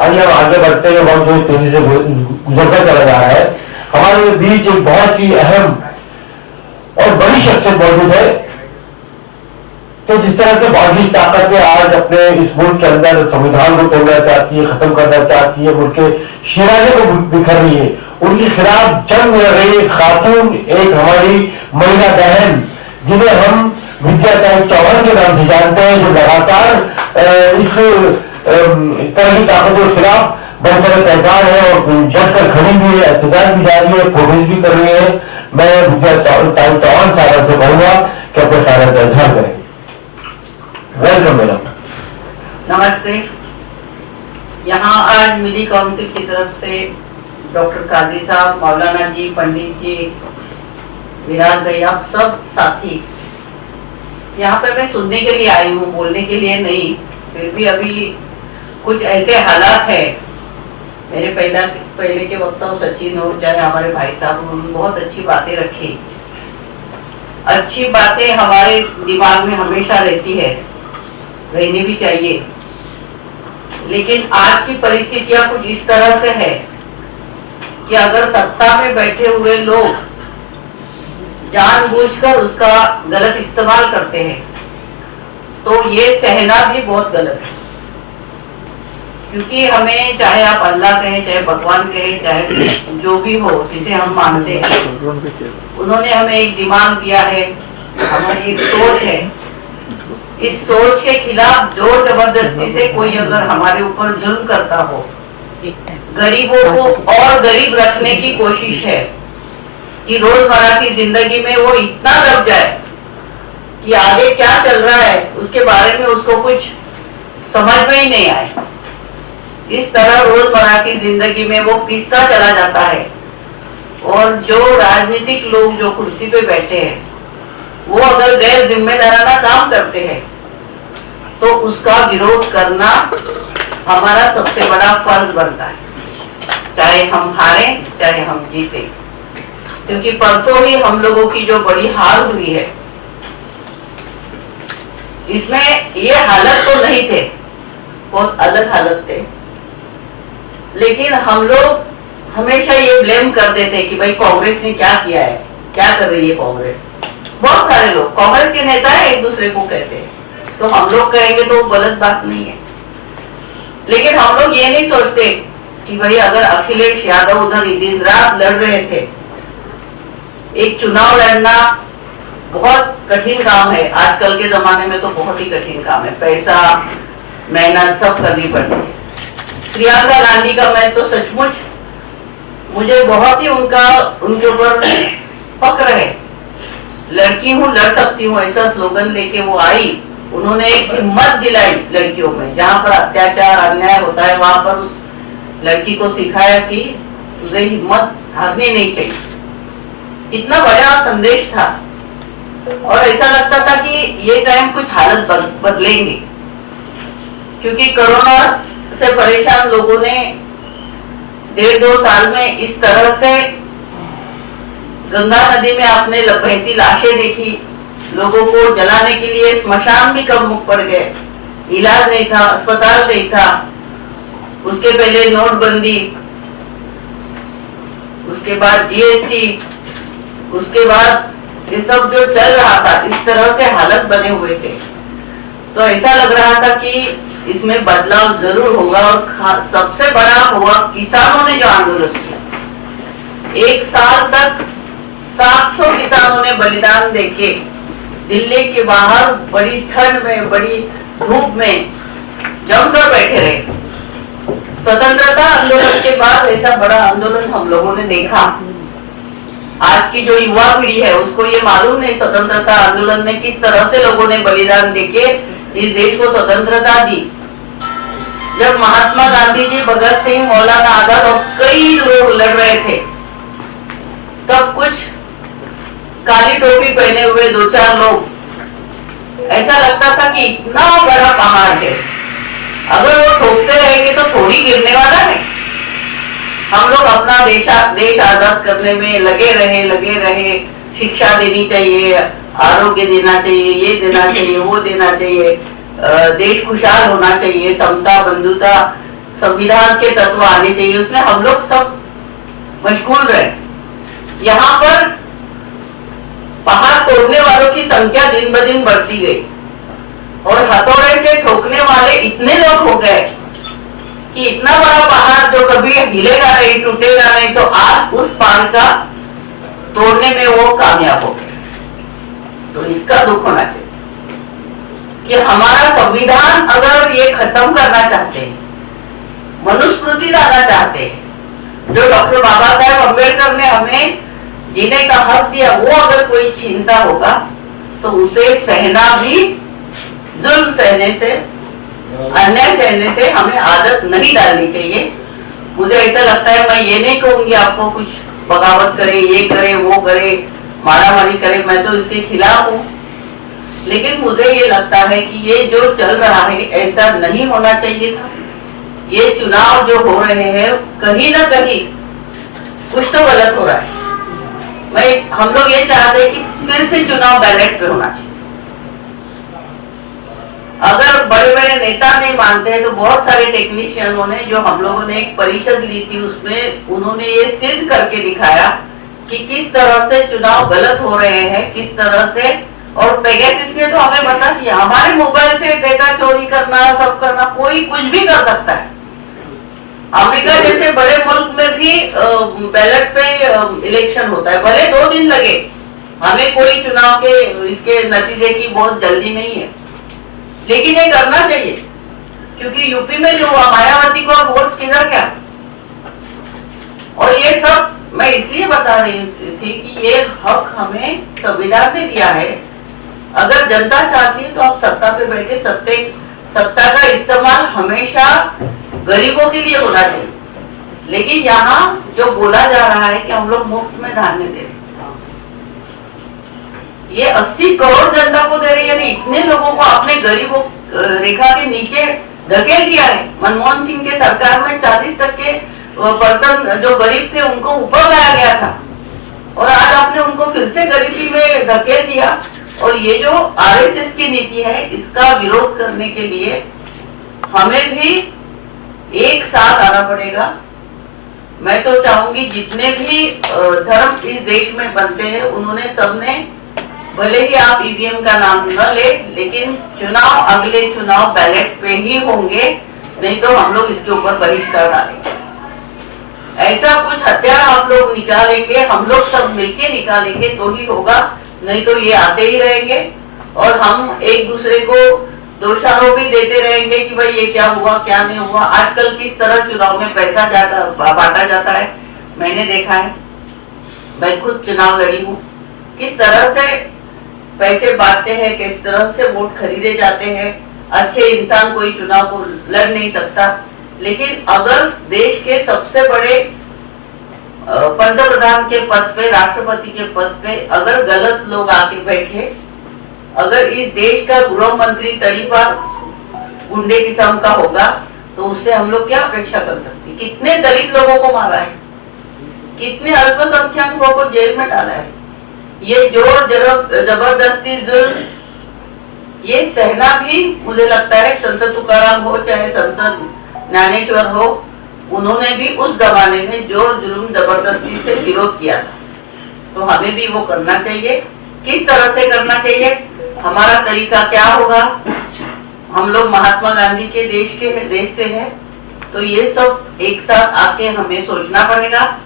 आइए हम आगे बढ़ते हैं। वक्त जो तेजी से गुजरता चला जा रहा है, हमारे बीच एक बहुत ही अहम और बड़ी शख्सियत मौजूद है तो जिस तरह से बागी ताकतें आज अपने इस मुल्क के अंदर संविधान को तोड़ना चाहती है, खत्म करना चाहती है, मुल्क के शिराने को बिखर रही है, उनके खिलाफ जंग लड़ रही एक खातून, एक हमारी महिला बहन जिन्हें हम विद्या चौहान के नाम से जानते हैं, जो लगातार इस तरह की ताकतों के खिलाफ बरसर तहखार है और जमकर खड़ी भी है, एहतजाज भी जारी है, कोशिश भी कर रही है। मैं विद्या चौहान साहब से कहूंगा कि अपने ख्याल का इजहार करें। Welcome madam. नमस्ते। यहाँ आज मिली काउंसिल की तरफ से डॉक्टर काजी साहब, मौलाना जी, पंडित जी, विराट भाई, आप सब साथी यहाँ पे मैं सुनने के लिए आई हूँ, बोलने के लिए नहीं। फिर भी अभी कुछ ऐसे हालात है, मेरे पहले के वक्ता सचिन हो चाहे हमारे भाई साहब, उन्होंने बहुत अच्छी बातें रखी। अच्छी बातें हमारे दिमाग में हमेशा रहती है, रहनी भी चाहिए। लेकिन आज की परिस्थितियां कुछ इस तरह से है कि अगर सत्ता में बैठे हुए लोग जानबूझकर उसका गलत इस्तेमाल करते हैं तो ये सहना भी बहुत गलत है। क्योंकि हमें, चाहे आप अल्लाह कहें, चाहे भगवान कहें, चाहे जो भी हो जिसे हम मानते हैं, उन्होंने हमें एक दिमाग दिया है, हमारी एक सोच है। इस सोच के खिलाफ जोर जबरदस्ती से कोई अगर हमारे ऊपर जुल्म करता हो, गरीबों को और गरीब रखने की कोशिश है कि रोजमर्रा की जिंदगी में वो इतना दब जाए कि आगे क्या चल रहा है उसके बारे में उसको कुछ समझ में ही नहीं आए। इस तरह रोजमर्रा की जिंदगी में वो पिसता चला जाता है। और जो राजनीतिक लोग जो कुर्सी पे बैठे हैं, वो अगर गैर जिम्मेदाराना काम करते हैं तो उसका विरोध करना हमारा सबसे बड़ा फर्ज बनता है, चाहे हम हारे चाहे हम जीते। क्योंकि परसों ही हम लोगों की जो बड़ी हार हुई है, इसमें ये हालत तो नहीं थे, बहुत अलग हालत थे। लेकिन हम लोग हमेशा ये ब्लेम करते थे कि भाई कांग्रेस ने क्या किया है, क्या कर रही है कांग्रेस। बहुत सारे लोग कांग्रेस के नेता है एक दूसरे को कहते हैं, तो हम लोग कहेंगे तो गलत बात नहीं है। लेकिन हम लोग ये नहीं सोचते कि भाई अगर अखिलेश यादव उधर दिन रात लड़ रहे थे, एक चुनाव लड़ना बहुत कठिन काम है, आजकल के जमाने में तो बहुत ही कठिन काम है, पैसा मेहनत सब करनी पड़ती है। प्रियंका गांधी का मैं तो सचमुच, मुझे बहुत ही उनके ऊपर फक्र है। लड़की हूँ, लड़ सकती हूँ, ऐसा स्लोगन लेके वो आई। उन्होंने एक हिम्मत दिलाई लड़कियों में, जहाँ पर अत्याचार अन्याय होता है वहां पर उस लड़की को सिखाया कि तुझे हिम्मत हारनी नहीं चाहिए। इतना बड़ा संदेश था और ऐसा लगता था कि ये टाइम कुछ हालत बदलेंगे, क्योंकि कोरोना से परेशान लोगों ने 1.5-2 साल में इस तरह से गंगा नदी में आपने बहती लाशें देखी, लोगों को जलाने के लिए स्मशान भी कम पड़ गए, इलाज नहीं था, अस्पताल नहीं था। उसके पहले नोटबंदी, उसके बाद जीएसटी, उसके बाद ये सब जो चल रहा था, इस तरह से हालत बने हुए थे। तो ऐसा लग रहा था कि इसमें बदलाव जरूर होगा। और सबसे बड़ा हुआ किसानों ने जो आंदोलन किया, 1 साल तक 700 किसानों ने बलिदान देके दिल्ली के बाहर बड़ी ठंड में, बड़ी धूप में जमकर बैठे रहे। स्वतंत्रता आंदोलन के बाद ऐसा बड़ा आंदोलन हम लोगों ने देखा। आज की जो युवा पीढ़ी है उसको ये मालूम नहीं स्वतंत्रता आंदोलन में किस तरह से लोगों ने बलिदान देके इस देश को स्वतंत्रता दी। जब महात्मा गांधी जी, भगत सिंह, मौलाना आजाद और कई लोग लड़ रहे थे, तब कुछ काली टोपी पहने हुए 2-4 लोग, ऐसा लगता था कि इतना बड़ा पहाड़ है, अगर वो ठोकते रहेंगे तो थोड़ी गिरने वाला है। हम लोग अपना देश आजाद करने में लगे रहे। शिक्षा देनी चाहिए, आरोग्य देना चाहिए, ये देना चाहिए, वो देना चाहिए, देश खुशहाल होना चाहिए, समता बंधुता संविधान के तत्व आने चाहिए, उसमें हम लोग सब मशगूल रहे। यहाँ पर पहाड़ तोड़ने वालों की संख्या दिन ब दिन बढ़ती गई और हथौड़े से ठोकने वाले इतने लोग हो गए कि इतना बड़ा पहाड़ जो कभी हिलेगा नहीं, टूटेगा नहीं, तो आज उस पहाड़ का तोड़ने में वो कामयाब हो गए। तो इसका दुख होना चाहिए कि हमारा संविधान अगर ये खत्म करना चाहते हैं, मनुस्मृति लाना चाहते हैं, जो डॉक्टर बाबा साहेब अम्बेडकर ने हमें जीने का हक दिया, वो अगर कोई छीनता होगा तो उसे सहना भी, जुल्म सहने से, अन्याय सहने से हमें आदत नहीं डालनी चाहिए। मुझे ऐसा लगता है, मैं ये नहीं कहूंगी आपको कुछ बगावत करे, ये करे, वो करे, मारामारी करे, मैं तो इसके खिलाफ हूँ, लेकिन मुझे ये लगता है कि ये जो चल रहा है ऐसा नहीं होना चाहिए था। ये चुनाव जो हो रहे हैं कहीं ना कहीं कुछ तो गलत हो रहा है। हम लोग ये चाहते हैं कि फिर से चुनाव बैलेट पे होना चाहिए। अगर बड़े बड़े नेता नहीं मानते हैं तो बहुत सारे टेक्नीशियनों ने, जो हम लोगों ने एक परिषद ली थी, उसमें उन्होंने ये सिद्ध करके दिखाया कि किस तरह से चुनाव गलत हो रहे हैं, किस तरह से। और पेगासस ने तो हमें बता दिया, हमारे मोबाइल से डेटा चोरी करना, सब करना, कोई कुछ भी कर सकता है। अमेरिका जैसे बड़े मुल्क में भी बैलेट पे इलेक्शन होता है, भले 2 दिन लगे, हमें कोई चुनाव के इसके नतीजे की बहुत जल्दी नहीं है, लेकिन ये करना चाहिए। क्योंकि यूपी में जो हुआ, मायावती को वोट किधर गया, और ये सब मैं इसलिए बता रही थी कि ये हक हमें संविधान ने दिया है। अगर जनता चाहती है तो आप सत्ता पे बैठे, सत्ता का इस्तेमाल हमेशा गरीबों के लिए होना चाहिए। लेकिन यहाँ जो बोला जा रहा है कि हम लोग मुफ्त में धान्य दे रहे, ये 80 करोड़ जनता को दे रहे, यानी इतने लोगों को अपने गरीबों रेखा के नीचे धकेल दिया है। मनमोहन सिंह के सरकार में 40% जो गरीब थे उनको ऊपर लाया गया था, और आज आपने उनको फिर से गरीबी में धकेल दिया। और ये जो आरएसएस की नीति है, इसका विरोध करने के लिए हमें भी एक साथ आना पड़ेगा। मैं तो चाहूंगी जितने भी धर्म इस देश में बनते हैं, उन्होंने सबने, भले ही आप ईवीएम का नाम न ले, लेकिन चुनाव, अगले चुनाव बैलेट पे ही होंगे, नहीं तो हम लोग इसके ऊपर बहिष्कार डालेंगे। ऐसा कुछ हथियार हम लोग निकालेंगे, हम लोग सब मिलके निकालेंगे तो ही होगा, नहीं तो ये आते ही रहेंगे और हम एक दूसरे को दोषारोप भी देते रहेंगे कि भाई ये क्या हुआ, क्या नहीं हुआ। आजकल किस तरह चुनाव में पैसा बांटा जाता है, मैंने देखा है, मैं खुद चुनाव लड़ी हूँ, किस तरह से पैसे बांटते हैं, किस तरह से वोट खरीदे जाते हैं। अच्छे इंसान कोई चुनाव को लड़ नहीं सकता, लेकिन अगर देश के सबसे बड़े पंतप्रधान के पद पे, राष्ट्रपति के पद पे अगर गलत लोग आके बैठे, अगर इस देश का गृह मंत्री तरीका गुंडे किस्म का होगा, तो उससे हम लोग क्या अपेक्षा कर सकते। कितने दलित लोगों को मारा है, कितने अल्पसंख्यकों को जेल में डाला है। ये जोर जबरदस्ती जुल्म, ये सहना भी मुझे लगता है संत तुकाराम हो चाहे संत ज्ञानेश्वर हो, उन्होंने भी उस जमाने में जोर जुल्म जबरदस्ती से विरोध किया था। तो हमें भी वो करना चाहिए। किस तरह से करना चाहिए, हमारा तरीका क्या होगा। हम लोग महात्मा गांधी के देश से हैं, तो ये सब एक साथ आके हमें सोचना पड़ेगा।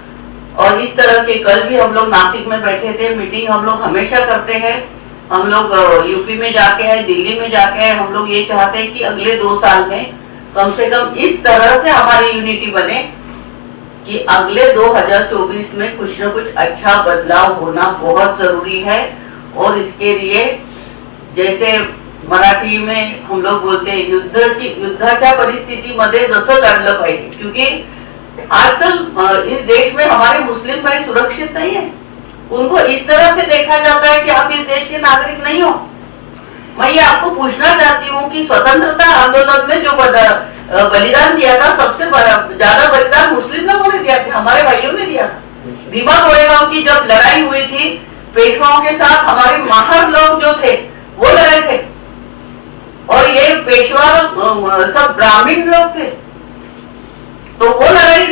और इस तरह के कल भी हम लोग नासिक में बैठे थे, मीटिंग हम लोग हमेशा करते हैं। हम लोग यूपी में जाके हैं, दिल्ली में जाके हैं। हम लोग ये चाहते हैं कि अगले 2 साल में कम से कम इस तरह से हमारी यूनिटी बने कि अगले 2024 में कुछ न कुछ अच्छा बदलाव होना बहुत जरूरी है। और इसके लिए जैसे मराठी में हम लोग बोलते हैं युद्धाच्या परिस्थितीमध्ये जसं लढलं पाहिजे, क्योंकि आजकल इस देश में हमारे मुस्लिम भाई सुरक्षित नहीं है। उनको इस तरह से देखा जाता है कि आप इस देश के नागरिक नहीं हो। मैं ये आपको पूछना चाहती हूँ कि स्वतंत्रता आंदोलन में जो बलिदान दिया था, सबसे ज्यादा बलिदान मुस्लिम लोगों ने दिया था, हमारे भाइयों ने दिया था। भीमा कोरेगांव की जब लड़ाई हुई थी पेशवाओं के साथ, हमारे माहर लोग जो थे वो लड़े थे, और ये पेशवा सब ब्राह्मण लोग थे।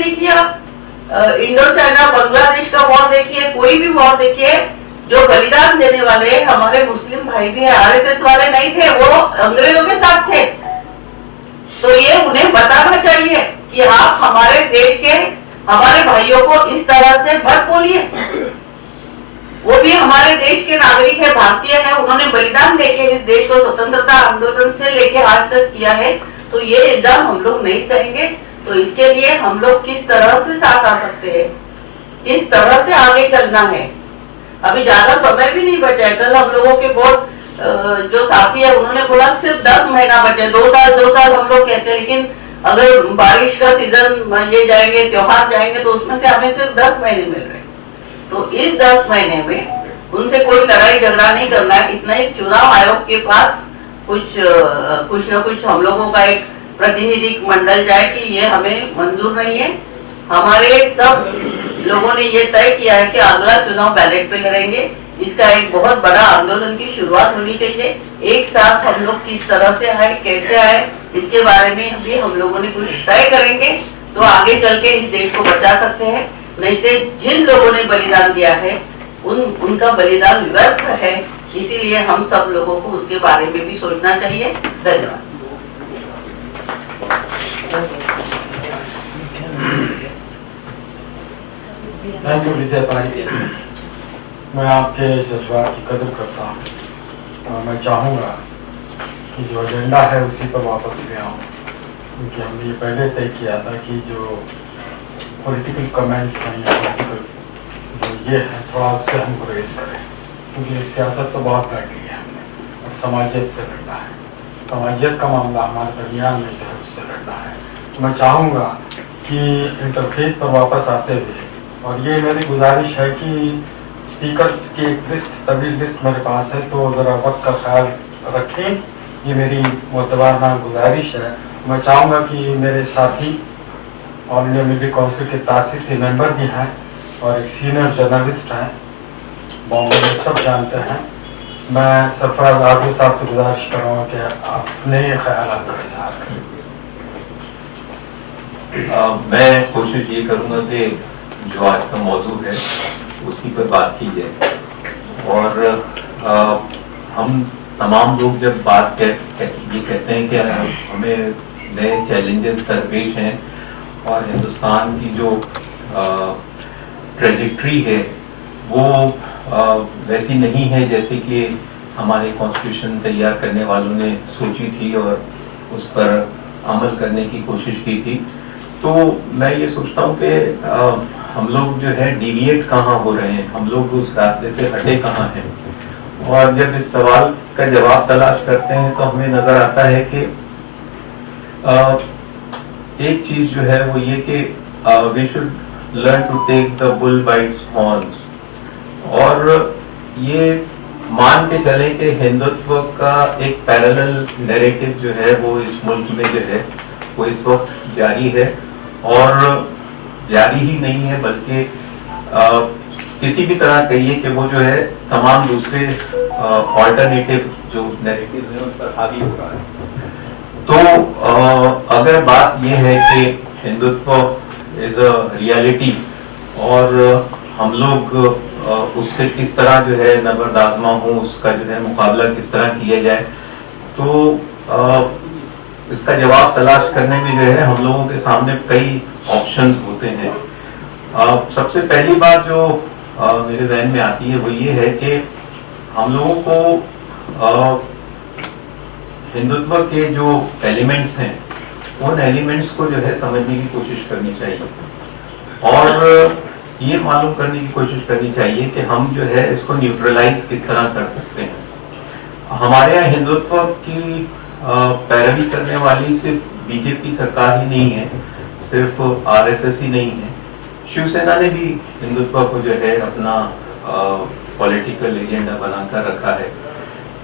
देखिए आप, इंडो चाइना बांग्लादेश का वॉर देखिए, कोई भी वॉर देखिए, जो बलिदान देने वाले हमारे मुस्लिम भाई भी है, आरएसएस वाले नहीं थे, वो अंग्रेजों के साथ थे। तो ये उन्हें बताना चाहिए कि आप हमारे देश के हमारे भाइयों को इस तरह से मत बोलिए। वो भी हमारे देश के नागरिक है, भारतीय है, उन्होंने बलिदान देके इस देश को स्वतंत्रता आंदोलन से लेके आज तक किया है। तो ये इल्जाम हम लोग नहीं सहेंगे। तो इसके लिए हम लोग किस तरह से साथ आ सकते हैं, किस तरह से आगे चलना है, अभी ज्यादा समय भी नहीं बचा है। कल हम लोगों के बहुत जो साथी है उन्होंने बोला सिर्फ 10 महीना बचे, 2 साल हम लोग कहते हैं, लेकिन अगर बारिश का सीजन ये जाएंगे, त्योहार जाएंगे, तो उसमें से हमें सिर्फ 10 महीने मिल रहे हैं। तो इस 10 महीने में उनसे कोई लड़ाई झगड़ा नहीं करना है। इतना ही चुनाव आयोग के पास कुछ न कुछ हम लोगों का एक प्रतिनिधि मंडल जाए कि ये हमें मंजूर नहीं है। हमारे सब लोगों ने ये तय किया है कि अगला चुनाव बैलेट पे लड़ेंगे। इसका एक बहुत बड़ा आंदोलन की शुरुआत होनी चाहिए। एक साथ हम लोग किस तरह से आए, कैसे आए, इसके बारे में भी हम लोगों ने कुछ तय करेंगे तो आगे चल के इस देश को बचा सकते हैं। नहीं तो जिन लोगों ने बलिदान दिया है उनका बलिदान व्यर्थ है। इसीलिए हम सब लोगों को उसके बारे में भी सोचना चाहिए। धन्यवाद। थैंक यू विजय भाई, मैं आपके जज्बात की कदर करता हूँ और मैं चाहूँगा कि जो एजेंडा है उसी पर वापस ले आऊँ, क्योंकि हमने ये पहले तय किया था कि जो पॉलिटिकल कमेंट्स हैं या पॉलिटिकल जो ये है थोड़ा उससे हम गुरेज करें, क्योंकि सियासत तो बहुत लड़ ली है हमने, और समाजियत से लड़ना है। समाजियत का मामला हमारे दरमियान में जो है उससे लड़ना है। तो मैं चाहूँगा कि इंटरफेथ पर वापस आते हुए, और ये मेरी गुजारिश है कि स्पीकर्स की एक लिस्ट, तभी लिस्ट मेरे पास है, तो ज़रा वक्त का ख्याल रखें। ये मेरी मोतबारना गुजारिश है। मैं चाहूँगा कि मेरे साथी ऑल इंडिया मीडिया काउंसिल के तासीसी मेंबर भी हैं और एक सीनियर जर्नलिस्ट हैं, बॉम्बे में सब जानते हैं। मैं सरफराज आदमी साहब से गुजारिश करूँगा कि अपने ख्याल का इजहार करें। मैं कोशिश ये करूँगा कि जो आज का मौजू है उसी पर बात की जाए, और हम तमाम लोग जब बात ये कहते हैं कि हमें नए चैलेंजेस दरपेश हैं और हिंदुस्तान की जो ट्रेजेक्ट्री है वो वैसी नहीं है जैसे कि हमारे कॉन्स्टिट्यूशन तैयार करने वालों ने सोची थी और उस पर अमल करने की कोशिश की थी, तो मैं ये सोचता हूँ कि हम लोग जो है डिविएट कहाँ हो रहे हैं, हम लोग उस रास्ते से हटे कहाँ हैं। और जब इस सवाल का जवाब तलाश करते हैं तो हमें नजर आता है कि एक चीज जो है वो ये कि we should learn to take the bull by its horns, और ये मान के चले कि हिंदुत्व का एक पैरेलल नैरेटिव जो है वो इस मुल्क में जो है वो इस वक्त जारी है, और जारी ही नहीं है बल्कि किसी भी तरह कहिए कि वो जो है तमाम दूसरे ऑल्टरनेटिव जो नैरेटिव्स हैं उन पर हावी हो रहा है। तो अगर बात ये है कि हिंदुत्व इज अ रियलिटी और हम लोग उससे किस तरह जो है नबरदाजमा हो, उसका जो है मुकाबला किस तरह किया जाए, तो इसका जवाब तलाश करने में जो है हम लोगों के सामने कई ऑप्शंस होते हैं। सबसे पहली बात जो मेरे जहन में आती है वो ये है कि हम लोगों को हिंदुत्व के जो एलिमेंट्स हैं उन एलिमेंट्स को जो है समझने की कोशिश करनी चाहिए, और ये मालूम करने की कोशिश करनी चाहिए कि हम जो है इसको न्यूट्रलाइज किस तरह कर सकते हैं। हमारे यहाँ हिंदुत्व की पैरवी करने वाली सिर्फ बीजेपी सरकार ही नहीं है, सिर्फ आरएसएस ही नहीं है, शिवसेना ने भी हिंदुत्व को जो है अपना पॉलिटिकल एजेंडा बनाकर रखा है।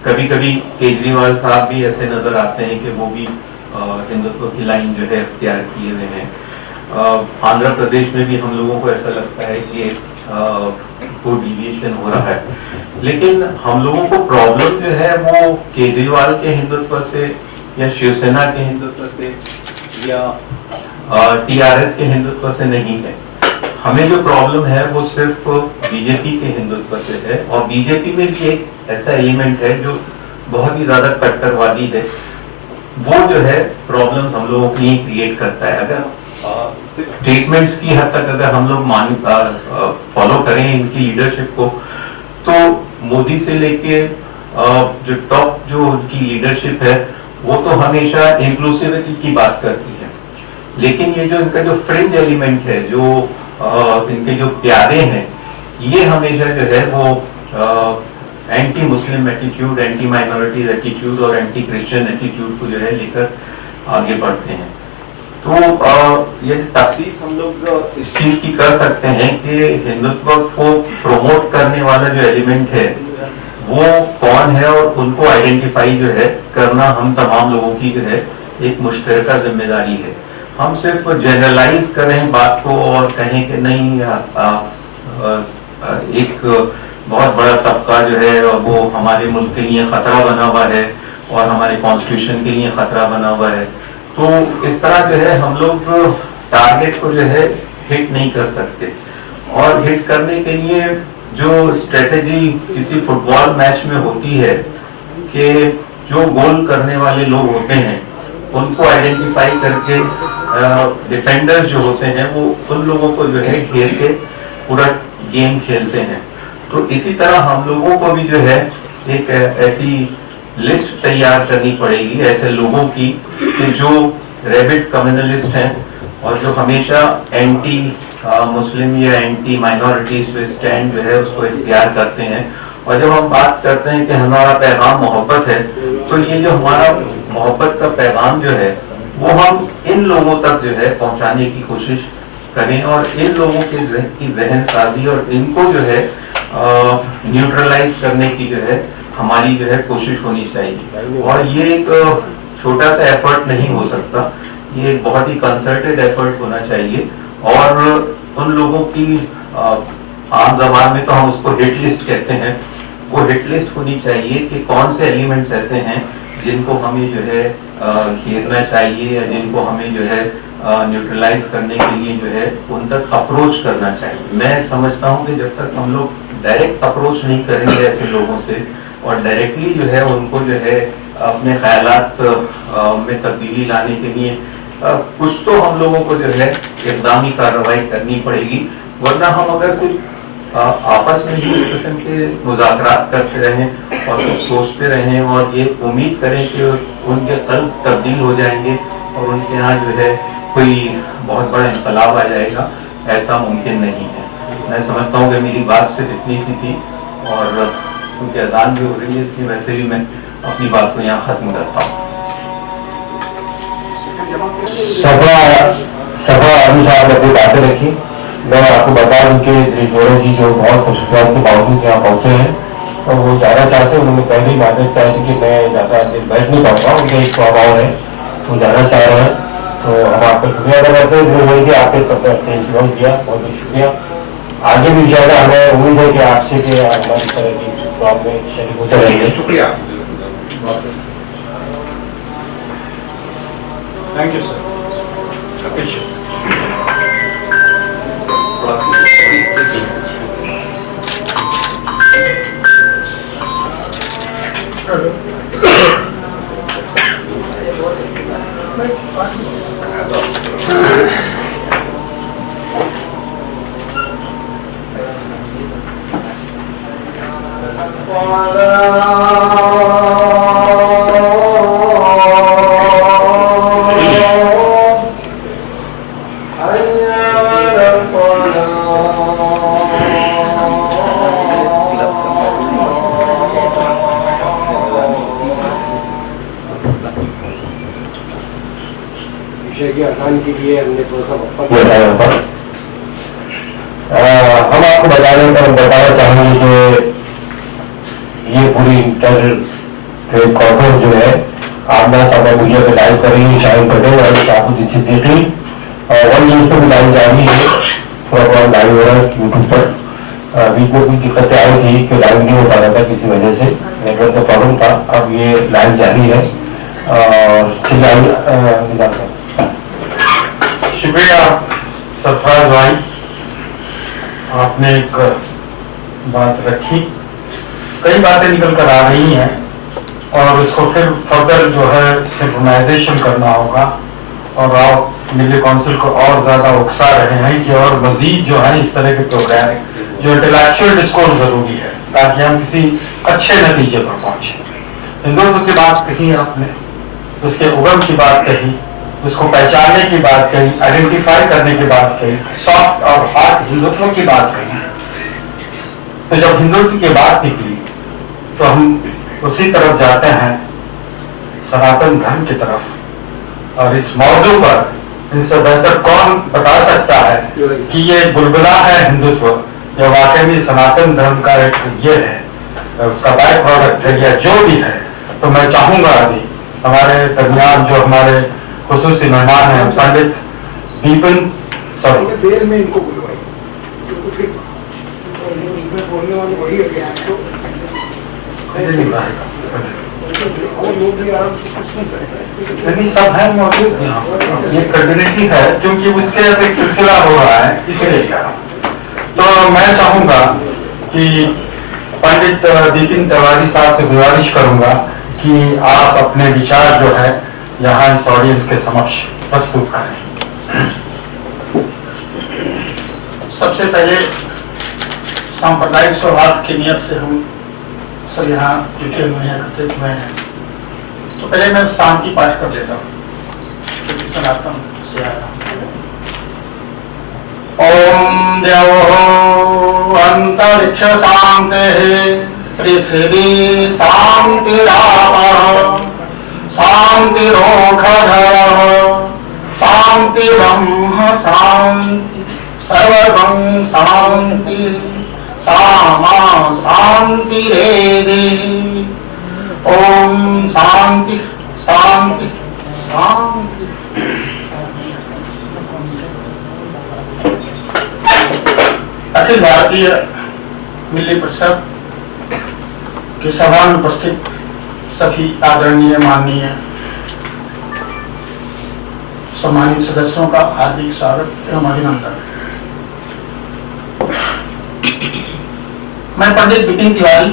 कभी कभी केजरीवाल साहब भी ऐसे नजर आते हैं कि वो भी हिंदुत्व की लाइन जो है अख्तियार किए हुए हैं। आंध्र प्रदेश में भी हम लोगों को ऐसा लगता है कि कोई डिविएशन हो रहा है, लेकिन हम लोगों को प्रॉब्लम जो है वो केजरीवाल के हिंदुत्व से या शिवसेना के हिंदुत्व से या टीआरएस के हिंदुत्व से नहीं है। हमें जो प्रॉब्लम है वो सिर्फ बीजेपी के हिंदुत्व से है, और बीजेपी में भी एक ऐसा एलिमेंट है जो बहुत ही ज्यादा कट्टरवादी है। वो जो है प्रॉब्लम्स हम लोगों के लिए क्रिएट करता है। अगर स्टेटमेंट्स की हद तक अगर हम लोग फॉलो करें इनकी लीडरशिप को, तो मोदी से लेके जो टॉप जो उनकी लीडरशिप है वो तो हमेशा इंक्लूसिविटी की बात करती है, लेकिन ये जो इनका जो फ्रिंज एलिमेंट है, जो इनके जो प्यारे हैं, ये हमेशा जो है वो anti Muslim attitude, anti minorities attitude और एंटी क्रिश्चियन एटीट्यूड को जो है लेकर आगे बढ़ते हैं। तो ये तफसीस हम लोग इस चीज की कर सकते हैं कि हिंदुत्व को प्रमोट करने वाला जो एलिमेंट है वो कौन है, और उनको आइडेंटिफाई जो है करना हम तमाम लोगों की जो है एक मुश्तरका जिम्मेदारी है। हम सिर्फ जनरलाइज करें बात को और कहें कि नहीं एक बहुत बड़ा तबका जो है वो हमारे मुल्क के लिए खतरा बना हुआ है और हमारे कॉन्स्टिट्यूशन के लिए खतरा बना हुआ है, तो इस तरह जो है हम लोग टारगेट को जो है हिट नहीं कर सकते। और हिट करने के लिए जो स्ट्रेटेजी किसी फुटबॉल मैच में होती है कि जो गोल करने वाले लोग होते हैं उनको आइडेंटिफाई करके डिफेंडर्स जो होते हैं वो उन लोगों को जो है घेर के पूरा गेम खेलते हैं। तो इसी तरह हम लोगों को भी जो है एक ऐसी लिस्ट तैयार करनी पड़ेगी ऐसे लोगों की कि जो रेबिड कम्युनलिस्ट हैं और जो हमेशा एंटी मुस्लिम या एंटी माइनॉरिटीज पे स्टैंड जो है उसको इख्तियार करते हैं। और जब हम बात करते हैं कि हमारा पैगाम मोहब्बत है, तो ये जो हमारा मोहब्बत का पैगाम जो है वो हम इन लोगों तक जो है पहुंचाने की कोशिश करें, और इन लोगों की जहन साजी और इनको जो है न्यूट्रलाइज करने की जो है हमारी जो है कोशिश होनी चाहिए। और ये एक छोटा सा एफर्ट नहीं हो सकता, ये एक बहुत ही कंसर्टेड एफर्ट होना चाहिए। और उन लोगों की आम जबान में तो हम उसको हिट लिस्ट कहते हैं, वो हिट लिस्ट होनी चाहिए कि कौन से एलिमेंट्स ऐसे हैं जिनको हमें जो है घेरना चाहिए या जिनको हमें जो है न्यूट्रलाइज करने के लिए जो है उन तक अप्रोच करना चाहिए। मैं समझता हूँ कि जब तक हम लोग डायरेक्ट अप्रोच नहीं करेंगे ऐसे लोगों से और डायरेक्टली जो है उनको जो है अपने ख्यालात में तब्दीली लाने के लिए कुछ तो हम लोगों को जो है इक़दामी कार्रवाई करनी पड़ेगी, वरना हम अगर सिर्फ आपस में ही इस किस्म के मुज़ाकरात करते रहें और कुछ सोचते रहें और ये उम्मीद करें कि उनके कल्ब तब्दील हो जाएंगे और उनके यहाँ जो है कोई बहुत बड़ा इंकलाब आ जाएगा, ऐसा मुमकिन नहीं है। मैं समझता हूँ कि मेरी बात सिर्फ इतनी सी थी और क्योंकि अज़ान भी हो रही है इसलिए वैसे भी मैं अपनी बात को यहाँ ख़त्म करता हूँ। सभा अनुसार ने अपनी बातें रखी। मैं आपको बता दूं कि जोड़ों जी जो बहुत खुशखबरी के बावजूद यहाँ पहुंचे हैं और वो जाना चाहते हैं। उन्होंने पहले ही माजरत चाही थी कि मैं ज़्यादा देर बैठ नहीं पाऊंगा, उनके एक स्वभाव है तो जाना चाह रहे हैं। तो हम आपका शुक्रिया अदा करते हैं जो वही कि आपने अपने इंतजाम किया, बहुत बहुत शुक्रिया। आगे भी ज़्यादा हमें उम्मीद है कि आपसे कि हमारी तरह की प्रोग्राम में शरीक होते रहेंगे। शुक्रिया। Thank you sir. हम आपको बताना चाहेंगे कि ये पूरी इंटर कॉर्पोरेट जो है आमना सामना मीडिया पे लाइव कर रही है शाहिद पटेल और शाहबुद्दीन सिद्दीकी और वन न्यूज पर भी लाइव जा रही है, थोड़ा थोड़ा लाइव हो रहा है यूट्यूब पर। बीच में कुछ दिक्कतें आई थी कि लाइव नहीं हो पा रहा था किसी वजह से, नेटवर्क का प्रॉब्लम था। अब ये लाइव जारी है और ठीक है। शुक्रिया सरफराज भाई, आपने एक बात रखी, कई बातें निकल कर आ रही हैं और इसको फिर फर्दर जो है सिंक्रोनाइजेशन करना होगा और आप मिली काउंसिल को और ज्यादा उकसा रहे हैं कि और मजीद जो है इस तरह के प्रोग्राम जो इंटेलेक्चुअल डिस्कोर्स जरूरी है ताकि हम किसी अच्छे नतीजे पर पहुंचे। हिंदुत्व की बात कही आपने, उसके उगम की बात कही, उसको पहचानने की बात कही, आइडेंटिफाई करने की बात कही, सॉफ्ट और हार्ड हिंदुत्व की बात कही। तो जब हिंदुत्व की बात निकली तो हम उसी तरफ जाते हैं, सनातन धर्म की तरफ। और इस मौजू पर इनसे बेहतर कौन बता सकता है कि ये बुलबुला है हिंदुत्व या वाकई में सनातन धर्म का एक ये है, उसका बाय प्रोडक्ट है या जो भी है। तो मैं चाहूंगा अभी हमारे दरमियान जो हमारे खुसूसी मेहमान हैं पंडित विपिन सर देर में इनको बुलवाई, क्योंकि फिर बोलने वाले वही और लोग भी आराम से कुछ नहीं सकते, सब है मौजूद यहाँ, ये कम्युनिटी है क्योंकि उसके अब एक सिलसिला हो रहा है इसलिए। तो मैं चाहूंगा कि पंडित विपिन तिवारी साहब से गुजारिश करूंगा कि आप अपने विचार जो है यहाँ इस ऑडियंस के समक्ष प्रस्तुत करें। सबसे पहले सांप्रदायिक सौहार्द की नियत से हम सब यहाँ जुटे हुए हैं, एकत्रित हुए हैं। तो पहले मैं शांति पाठ कर लेता हूँ, सनातन से आया। ओम देवो अंतरिक्ष शांति पृथ्वी शांतिरापः शांतिरोषधयः शांति ब्रह्म शांति सर्वं शांति सामा शांति रेदि। ओम शांति शांति शांति। अखिल भारतीय मिली परिषद की सभा में उपस्थित सभी आदरणीय माननीय सम्मानित सदस्यों का हार्दिक स्वागत एवं अभिनंदन। मैं पंडित विपिन तिवारी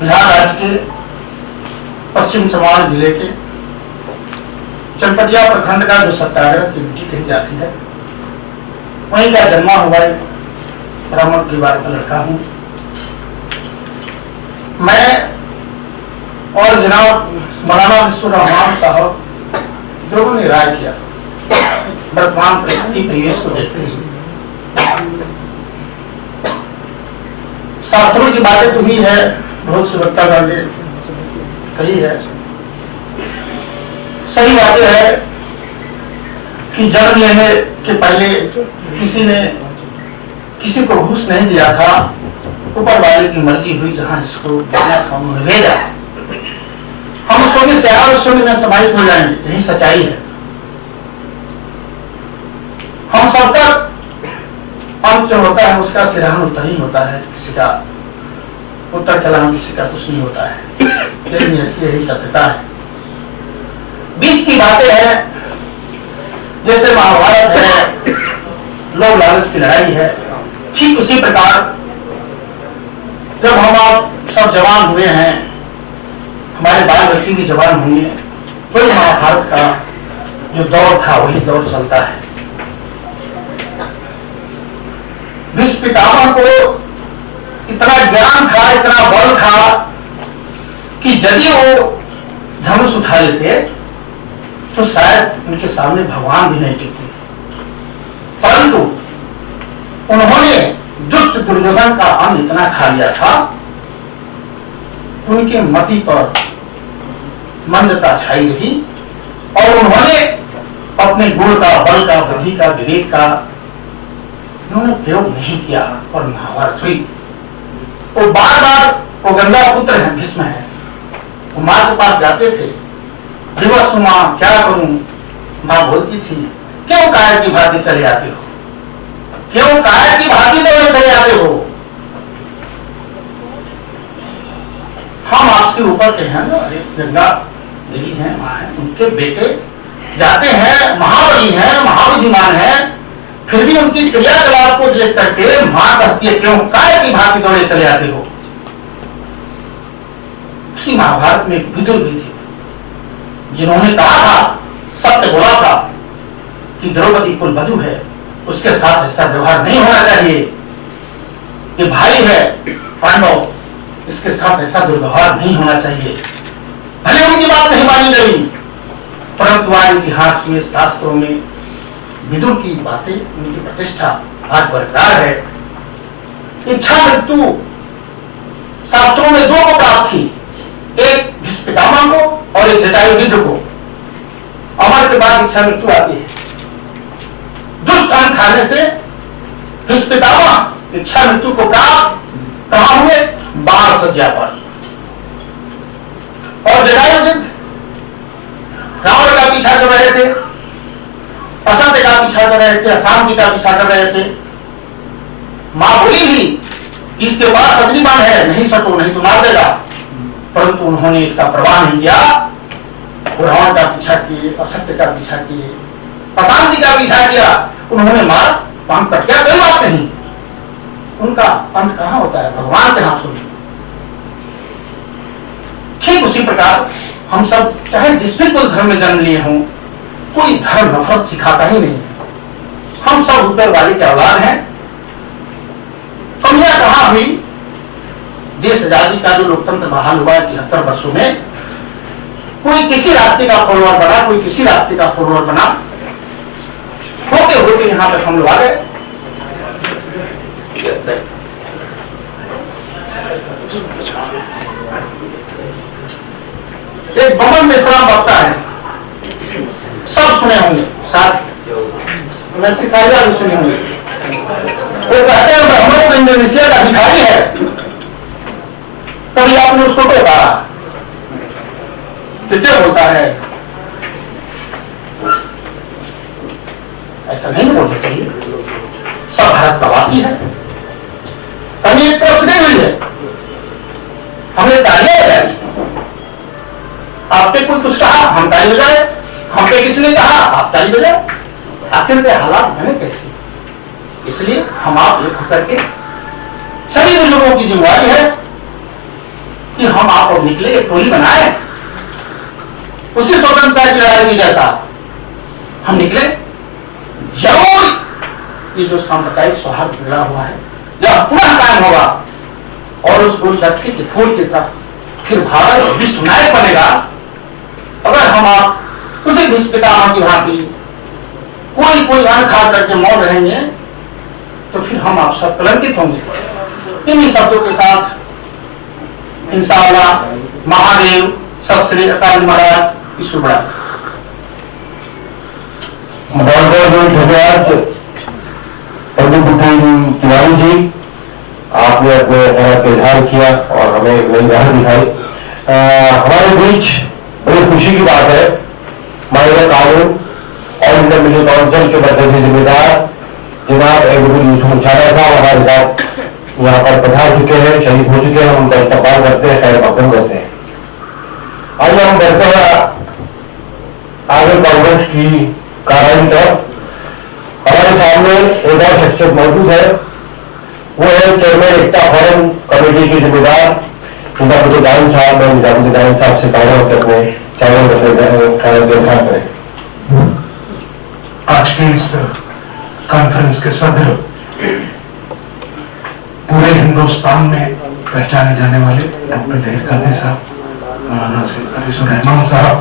बिहार राज्य के पश्चिम चंपारण जिले के चनपटिया प्रखंड का जो सत्याग्रह की मिट्टी कही जाती है वहीं का जन्मा हुआ ब्राह्मण परिवार का लड़का हूं। मैं और जनाब मौलाना विश्व रहमान साहब दोनों ने राय किया वर्तमान परिस्थिति परिवेश को देखते हुए शास्त्रों की बातें तो हुई है, बहुत सी वक्ता ने कही है, सही बातें है कि जन्म लेने के पहले किसी ने किसी को घूस नहीं दिया था, ऊपर वाले की मर्जी हुई, जहां जिसको देना था उन्होंने भेजा। हम शून्य से आए और शून्य में समाहित हो जाएंगे, यही सच्चाई है। हम सबका अंत जो होता है उसका सिरहान उत्तर ही होता है, किसी का उत्तर के अलावा किसी का कुछ नहीं होता है, लेकिन यही सत्यता है। बीच की बातें हैं, जैसे महाभारत है, लोभ लालच की लड़ाई है, ठीक उसी प्रकार जब हम आप सब जवान हुए हैं, हमारे बाल बच्चे भी जवान होंगे, तो महाभारत का जो दौर था वही दौर चलता है। भीष्म पितामह को इतना ज्ञान था, इतना बल था कि यदि वो धनुष उठा लेते तो शायद उनके सामने भगवान भी नहीं टिकते, परंतु उन्होंने दुष्ट दुर्योधन का अन्न इतना खा लिया था, उनके मति पर मंदता छाई रही और उन्होंने अपने गुण का, बल का, बुद्धि का, विवेक का उन्होंने प्रयोग नहीं किया और महाभारत हुई। वो बार बार, वो गंगा पुत्र है, भीष्म है, वो माँ के पास जाते थे, विवश माँ क्या करूं, माँ बोलती थी क्यों कायर की भांति चले आते हो, क्यों कायर की भांति दौड़े चले आते हो, हम आपसे ऊपर के हैं ना, गंगा देवी हैं, माँ है, उनके बेटे जाते हैं, महाबली हैं, महाबुद्धिमान हैं, फिर भी उनकी क्रियाकलाप को देख करके मां कहती है क्यों काय की भांति दौड़े चले आते हो। उसी महाभारत में विदुर भी थे जिन्होंने कहा था, सत्य बोला था कि द्रौपदी कुलवधू है, उसके साथ ऐसा व्यवहार नहीं होना चाहिए। ये भाई है पांडव, इसके साथ ऐसा दुर्व्यवहार नहीं होना चाहिए। भले उनकी बात नहीं मानी गई, परंतु आज इतिहास में, शास्त्रों में विदुर की बातें, उनकी प्रतिष्ठा आज बरकरार है। इच्छा मृत्यु शास्त्रों में दो को प्राप्त थी, एक भीष्म को और एक जटायुयुद्ध को। अमर के बाद इच्छा मृत्यु आती है। दुष्ट अन्न खाने से भीष्म इच्छा मृत्यु को प्राप्त कहां हुए? बाण सज्जा पर। और जटायुयुद्ध रावण का पीछा कर रहे थे, असत्य का पीछा कर रहे थे, अशांति का पीछा कर रहे थे। मां बोली ही इसके पास अग्निबाण है, नहीं सटो नहीं तो मार देगा, परंतु उन्होंने इसका परवाह नहीं किया। रावण का पीछा किए, असत्य का पीछा किए, अशांति का पीछा किया, उन्होंने मार पान कट गया, कोई बात नहीं। उनका अंत कहां होता है? भगवान के हाथों में। ठीक उसी प्रकार हम सब चाहे जिस भी कुल धर्म में जन्म लिए हों, कोई धर्म नफरत सिखाता ही नहीं। हम सब ऊपर वाले के औलाद हैं। कमियां कहां हुई? देश आजादी का जो लोकतंत्र बहाल हुआ 73 वर्षों में, कोई किसी रास्ते का फॉलोअर बना, कोई किसी रास्ते का फॉलोअर बना, होते होते यहां तक हम लोग आ गए। एक बमन मिश्रा वक्ता है, सब सुने होंगे, साथ नरसी साहिबा भी सुने होंगे। वो कहते हैं ब्राह्मण को इंडोनेशिया का भिखारी है, कभी आपने उसको टोका? तो क्या बोलता है? ऐसा नहीं बोलना चाहिए। सब भारत का वासी है, कभी एक तरफ से नहीं हुई है, हमने तालियां बजाई। आप पे कोई कुछ कहा, हम ताली बजाए, हम पे किसी ने कहा, आप ताली बजाए। आखिर के हालात बने कैसे? इसलिए हम आप एक होकर के सभी बुजुर्गों की जिम्मेदारी है कि हम आप और निकले, एक टोली बनाए, उसी स्वतंत्रता की लड़ाई की जैसा हम निकले। जरूर ये जो सांप्रदायिक सौहार्द बिगड़ा हुआ है यह पुनः कायम होगा और उस गुलदस्ते के फूल की तरह फिर भारत विश्व नायक बनेगा। अगर हम आप उसी भीष्म पितामह की भांति कोई अन्न खा करके मौन रहेंगे तो फिर हम आप सब कलंकित होंगे। इन्हीं शब्दों के साथ इंशाअल्लाह महादेव सब श्री अकाल महाराज ईश्वर बड़ा। बहुत बहुत धन्यवाद पंडित तिवारी जी, आपने अपने ख्याल का इजहार किया और हमें एक नई राह दिखाई। हमारे बीच बड़ी खुशी की बात है, माननीय कानून और इंटरमीडिएट काउंसिल के मरकजी जिम्मेदार जनाब एडवोकेट यूसुफ मुछाना साहब हमारे साथ यहाँ पर पधार चुके हैं, शहीद हो चुके हैं। हम उनका इस्तकबाल करते हैं, खैर मकदम करते हैं। आइए हम बढ़ते हैं आगे कांग्रेस की कार्रवाई की तरफ। हमारे सामने एक और शख्सियत मौजूद है, वो है चेयरमैन एकता फोरम कमेटी के जिम्मेदार निजामुद्दीन साहब। मैं निजामुद्दीन साहब से कहूँगा कि अपने चैनल पर करें। आज के इस कॉन्फ्रेंस के सदर, पूरे हिंदुस्तान में पहचाने जाने वाले डॉक्टर जहीर कादरी साहब, मौलाना अनीसुर रहमान साहब,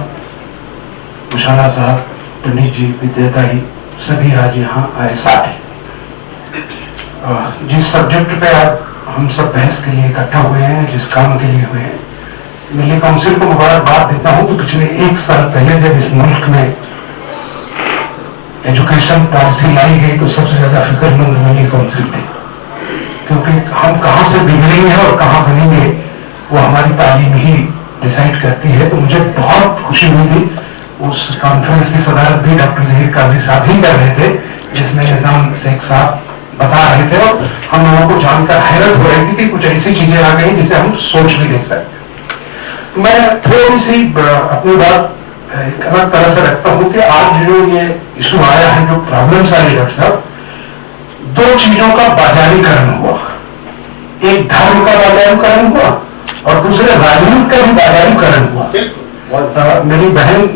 मुशाना साहब, टनी जी, विद्याता ही, सभी आज यहाँ आए साथ हैं। जिस सब्जेक्ट पे आज हम सब बहस के लिए इकट्ठा हुए हैं, जिस काम के लिए हुए हैं, मिली काउंसिल को मुबारकबाद देता हूँ कि पिछले 1 साल पहले जब इस मुल्क में एजुकेशन पॉलिसी लाई गई तो सबसे ज्यादा फिक्रमंद मिली काउंसिल थी, क्योंकि हम कहाँ से बिगड़ेंगे और कहाँ बनेंगे वो हमारी तालीम ही डिसाइड करती है। तो मुझे बहुत खुशी हुई थी, उस कॉन्फ्रेंस की सदारत भी डॉक्टर जहीर कादरी साहब ही कर रहे थे, जिसमें निजाम शेख साहब बता रहे थे और हम लोगों को जानकर हैरत हो रही थी कि कुछ ऐसी चीजें आ गई जिसे हम सोच भी नहीं सकते। मैं थोड़ी सी अपनी बात एक अलग तरह से रखता हूं कि आज जो ये इशू आया है, जो प्रॉब्लम्स आई डॉक्टर साहब, दो चीजों का बाजारीकरण हुआ। एक धर्म का बाजारीकरण हुआ और दूसरे राजनीति का भी बाजारीकरण हुआ। मेरी बहन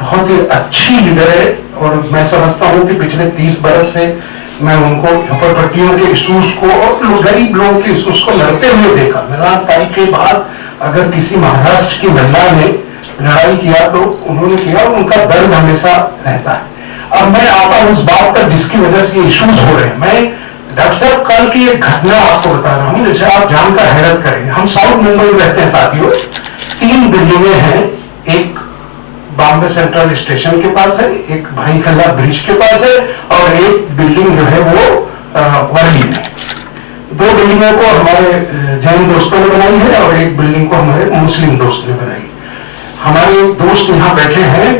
बहुत ही अच्छी लीडर है और मैं समझता हूं कि पिछले 30 बरस से मैं उनको झोपड़पट्टियों के इशूज को और गरीब लोगों के इशूज को लड़ते हुए देखा। मिलान तारीख के बाद अगर किसी महाराष्ट्र की महिला ने लड़ाई किया तो उन्होंने किया, उनका दर्द हमेशा रहता है। अब मैं आता हूं उस बात पर जिसकी वजह से ये इश्यूज हो रहे हैं। मैं डॉक्टर साहब कल की एक घटना आपको बता रहा हूं, जैसे आप जानकर हैरत करेंगे। हम साउथ मुंबई में रहते हैं साथियों, 3 बिल्डिंगें हैं, एक बॉम्बे सेंट्रल स्टेशन के पास है, एक भाई खल्ला ब्रिज के पास है और एक बिल्डिंग जो है वो वर्ली में। 2 बिल्डिंगों को हमारे जैन दोस्तों ने बनाई है और एक बिल्डिंग को हमारे मुस्लिम दोस्त ने बनाई। हमारे दोस्त यहाँ बैठे हैं,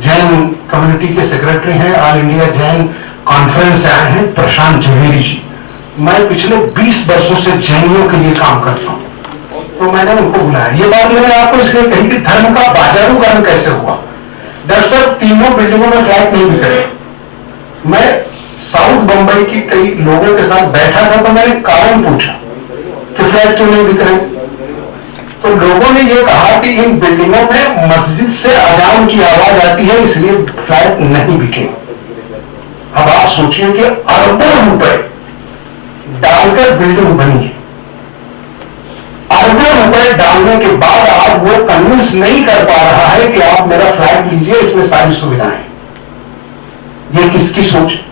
जैन कम्युनिटी के सेक्रेटरी हैं, ऑल इंडिया जैन कॉन्फ्रेंस से आए हैं, प्रशांत जवेरी जी। मैं पिछले 20 वर्षों से जैनियों के लिए काम करता हूँ, तो मैंने उनको बुलाया। ये बात मैंने आपको इसलिए कही कि धर्म का बाजारूकरण कैसे हुआ। डॉक्टर साहब, तीनों बिल्डिंगों में फ्लैट नहीं बिक रहे। मैं साउथ बंबई की कई लोगों के साथ बैठा था तो मैंने कारण पूछा कि फ्लैट क्यों नहीं बिक रहे। तो लोगों ने ये कहा कि इन बिल्डिंगों में मस्जिद से अजान की आवाज आती है, इसलिए फ्लैट नहीं बिके। अब आप सोचिए कि अरबों रुपए डालकर बिल्डिंग बनी है, अरबों रुपए डालने के बाद आप वो कन्विंस नहीं कर पा रहा है कि आप मेरा फ्लैट लीजिए, इसमें सारी सुविधाएं। ये किसकी सोच है?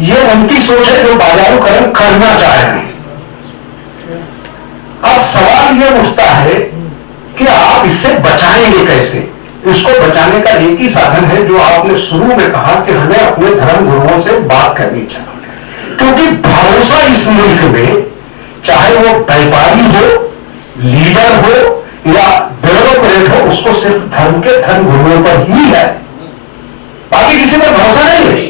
ये उनकी सोच है जो बाजारूकरण करना चाह रहे हैं। अब सवाल यह उठता है कि आप इससे बचाएंगे कैसे? इसको बचाने का एक ही साधन है जो आपने शुरू में कहा कि हमें अपने धर्म गुरुओं से बात करनी चाहिए, क्योंकि भरोसा इस मुल्क में, चाहे वो व्यापारी हो, लीडर हो या ब्यूरोक्रेट हो, उसको सिर्फ धर्म के धर्म गुरुओं पर ही है, बाकी किसी पर भरोसा नहीं है।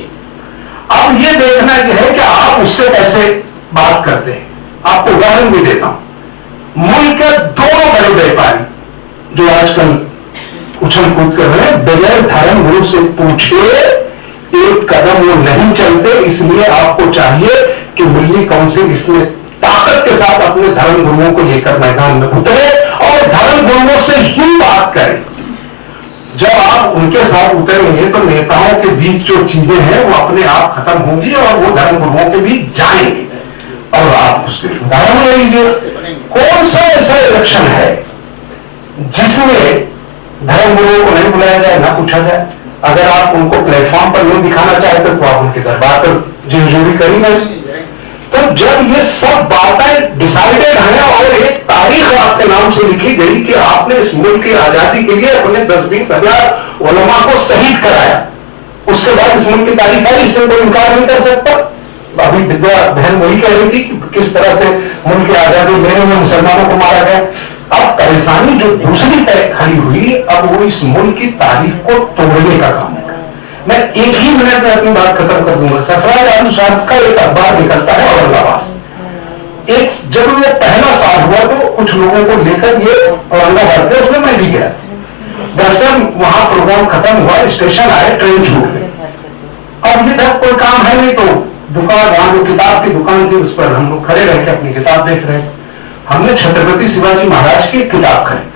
अब ये देखना यह है कि आप उससे कैसे बात करते हैं। आपको उदाहरण भी देता हूं, मुल्क के 2 बड़े व्यापारी जो आजकल उछल कूद कर रहे हैं, बगैर धर्म गुरु से पूछे एक कदम वो नहीं चलते। इसलिए आपको चाहिए कि मुल्ली काउंसिल इसमें ताकत के साथ अपने धर्म गुरुओं को लेकर मैदान में उतरे और धर्म गुरुओं से ही बात करें। जब आप उनके साथ उतरेंगे तो नेताओं के बीच जो चीजें हैं वो अपने आप खत्म होंगी और वो धर्म गुरुओं के बीच जाएंगे। और आप उसके उदाहरण ले लीजिए, कौन सा ऐसा इलेक्शन है जिसमें धर्म गुरुओं को नहीं बुलाया जाए, ना पूछा जाए? अगर आप उनको प्लेटफॉर्म पर नहीं दिखाना चाहते तो आप उनके दरबार पर जिरजोरी करेंगे। तो जब ये सब बातें डिसाइडेड हैं और एक तारीख आपके नाम से लिखी गई कि आपने इस मुल्क की आजादी के लिए अपने 10-20 हजार उलमा को शहीद कराया, उसके बाद इस मुल्क की तारीख आई, इससे कोई इनकार नहीं कर सकता। अभी विद्या बहन वही कह रही थी कि किस तरह से मुल्क की आजादी लेने में मुसलमानों को मारा गया। अब परेशानी जो दूसरी तरह खड़ी हुई, अब वो इस मुल्क की तारीख को तोड़ने का काम है। मैं एक ही मिनट में अपनी बात खत्म कर दूंगा। सरफराज आलम साहब का एक अखबार निकलता है औरंगाबाद। एक जब वो पहला साल हुआ तो कुछ लोगों को लेकर ये औरंगाबाद थे, उसमें मैं भी गया। दरअसल वहां प्रोग्राम खत्म हुआ, स्टेशन आए, ट्रेन छूट गई। अब ये तक कोई काम है नहीं तो दुकान, वहां जो किताब की दुकान थी उस पर हम लोग खड़े रह के अपनी किताब देख रहे हैं। हमने छत्रपति शिवाजी महाराज की किताब खरीदी।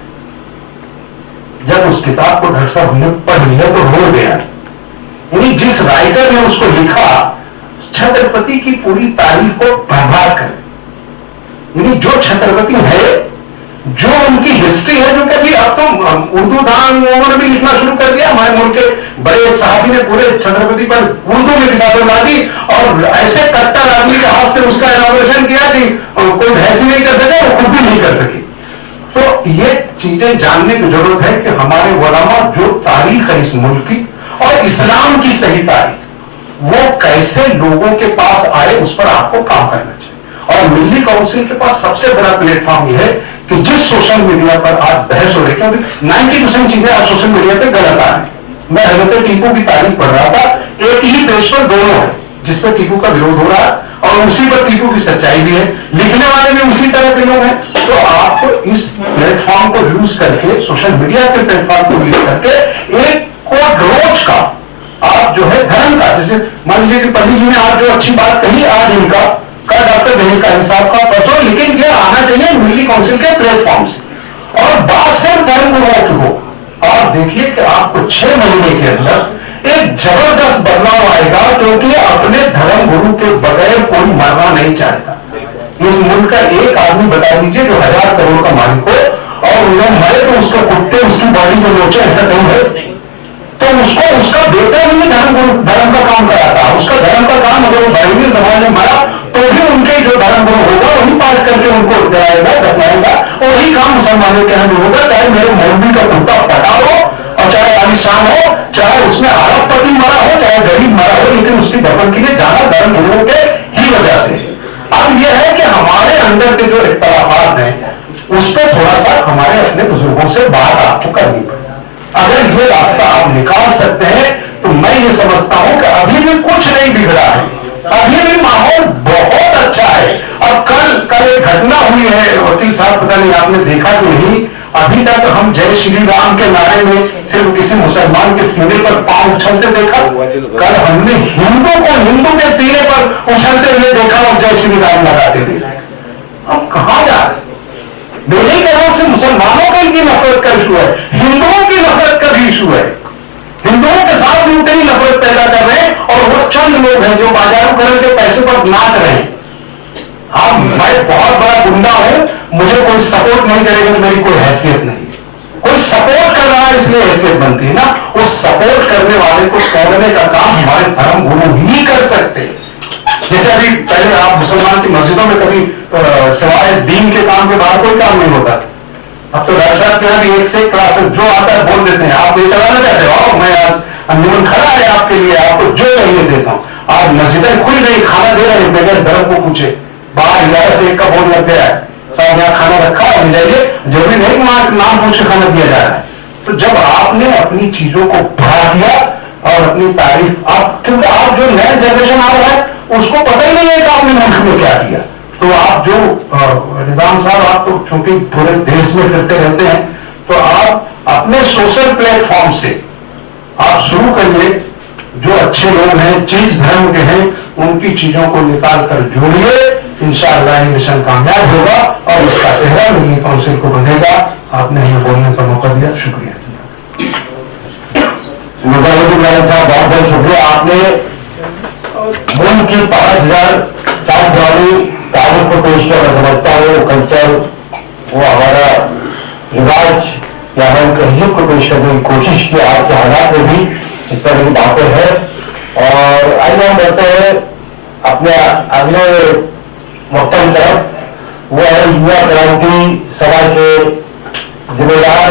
जब उस किताब को डॉक्टर साहब हमने पढ़ लिया तो रो गया। यानी जिस राइटर ने उसको लिखा, छत्रपति की पूरी तारीख को बर्बाद कर, यानी जो छत्रपति है, जो उनकी हिस्ट्री है, जो कभी अब तो उर्दू दान उन्होंने भी लिखना शुरू कर दिया। हमारे मुल्क के बड़े एक सहाफी ने पूरे छत्रपति पर उर्दू में किताबें ला दी और ऐसे कट्टर आदमी के हाथ से उसका इनॉग्रेशन किया कि कोई बहस नहीं कर सके, वो खुद भी नहीं कर सकी। तो ये चीजें जानने की जरूरत है कि हमारे उलमा जो तारीख है इस मुल्क की और इस्लाम की सही तारीख, वो कैसे लोगों के पास आए, उस पर आपको काम करना चाहिए। और मिल्ली काउंसिल के पास सबसे बड़ा प्लेटफॉर्म यह है कि जिस सोशल मीडिया पर आज बहस हो रही है, क्योंकि 90% चीजें आज सोशल मीडिया पे गलत आ रही है। मैं हजरत टीपू की तारीख पढ़ रहा था, एक ही पेज पर दोनों है, जिसपे टीपू का विरोध हो रहा है, और उसी पर टीपू की सच्चाई भी है, लिखने वाले भी उसी तरह के लोग हैं। तो आप इस प्लेटफॉर्म को यूज करके, सोशल मीडिया के प्लेटफॉर्म को यूज करके एक कोड रोज का आप जो है धर्म का, जैसे मान लीजिए कि पंडित जी ने आज जो अच्छी बात कही, आज इनका का डॉक्टर जहीर का हिसाब का परसों, लेकिन ये आना चाहिए मिली काउंसिल के प्लेटफॉर्म से, और बात सिर्फ धर्म गुरुओं की हो। आप देखिए कि आपको 6 महीने के अंदर एक जबरदस्त बदलाव आएगा, क्योंकि अपने धर्म गुरु के बगैर कोई मरना नहीं चाहता। इस मुल्क का एक आदमी बता दीजिए जो 1000 करोड़ का मालिक हो और वो मरे तो उसके कुत्ते उसकी बॉडी को नोचे, ऐसा नहीं है। तो उसको उसका बेटा भी धर्म का काम कराता, उसका धर्म का काम अगर वो बहरीनी समाज में मरा तो भी उनके जो धर्म गुरु होगा वही पाठ करके उनको जलाएगा, दफनाएगा, और वही काम मुसलमानों के यहाँ भी होगा। चाहे मेरे मौलवी का कुत्ता पटा हो और चाहे आलिशान हो, चाहे उसमें अरबपति मरा हो, चाहे गरीब मरा हो, लेकिन उसकी दफन के लिए जाना धर्म गुरुओं के ही वजह से। अब यह है कि हमारे अंदर के जो इख्तलाफात हैं उस पर थोड़ा सा हमारे अपने बुजुर्गों से बात आपको करनी पड़ेगी। अगर ये रास्ता आप निकाल सकते हैं तो मैं ये समझता हूं कि अभी भी कुछ नहीं बिगड़ा है, अभी भी माहौल बहुत अच्छा है। अब कल एक घटना हुई है, वकील साहब पता नहीं आपने देखा कि नहीं, अभी तक हम जय श्री राम के नारे में सिर्फ किसी मुसलमान के सीने पर पांव उछलते देखा, कल हमने हिंदू के सीने पर उछलते हुए देखा और जय श्री राम लगाते हुए। अब कहां जा रहे? मेरे कहने से मुसलमानों की नफरत का इशू है, हिंदुओं की नफरत का भी इशू है। हिंदुओं के साथ भी उतनी नफरत पैदा कर रहे हैं, और वो चंद लोग हैं जो बाजारों के पैसे पर नाच रहे हैं। हाँ, मैं बहुत बड़ा गुंडा हूं, मुझे कोई सपोर्ट नहीं करेगा तो मेरी कोई हैसियत नहीं। कोई सपोर्ट कर रहा है इसलिए हैसियत बनती है ना। उस सपोर्ट करने वाले को तोड़ने का काम हमारे धर्म गुरु ही कर सकते। जैसे अभी पहले आप मुसलमान की मस्जिदों में कभी सिवाय दीन के काम के बाद कोई काम नहीं होता। अब तो दर्शक के यहाँ भी एक से क्लासेस जो आता है बोल देते हैं, आप ये चलाना चाहते हो, मैं अंजुमन खड़ा है आपके लिए, आपको जो चाहिए देता हूँ। आज मस्जिदें खुल गई, खाना दे रहे हैं बगैर धर्म को पूछे। बाहर इलाके से एक का बोर्ड लग गया है, साहब यहाँ खाना रखा है, मिल जाइए, जरूरी नहीं नाम पूछ के खाना दिया जा रहा है। तो जब आपने अपनी चीजों को बढ़ा दिया और अपनी तारीफ आप, क्योंकि आप जो नया जनरेशन आ रहा है उसको पता ही नहीं है कि आपने मुल्क में क्या किया। तो आप जो निजाम साहब, आप तो चूंकि पूरे देश में फिरते रहते हैं, तो आप अपने सोशल प्लेटफॉर्म से आप शुरू करिए। जो अच्छे लोग हैं, चीज धर्म के हैं, उनकी चीजों को निकाल कर जोड़िए, इंशाअल्लाह ये मिशन कामयाब होगा और इसका सेहरा मिली काउंसिल को बनेगा। आपने हमें बोलने का मौका दिया, शुक्रिया। साहब बहुत बहुत शुक्रिया। आपने मुल्क की 5000 साल पुरानी तारीख को पेश किया। मैं समझता हूँ वो कल्चर, वो हमारा रिवाज या हमारी तहजीब को पेश करने की कोशिश की। आज के हालात में भी इस तरह की बातें हैं। और आइए हम बढ़ते हैं अपने अगले वक्त की तरफ। वो है युवा क्रांति सभा के जिम्मेदार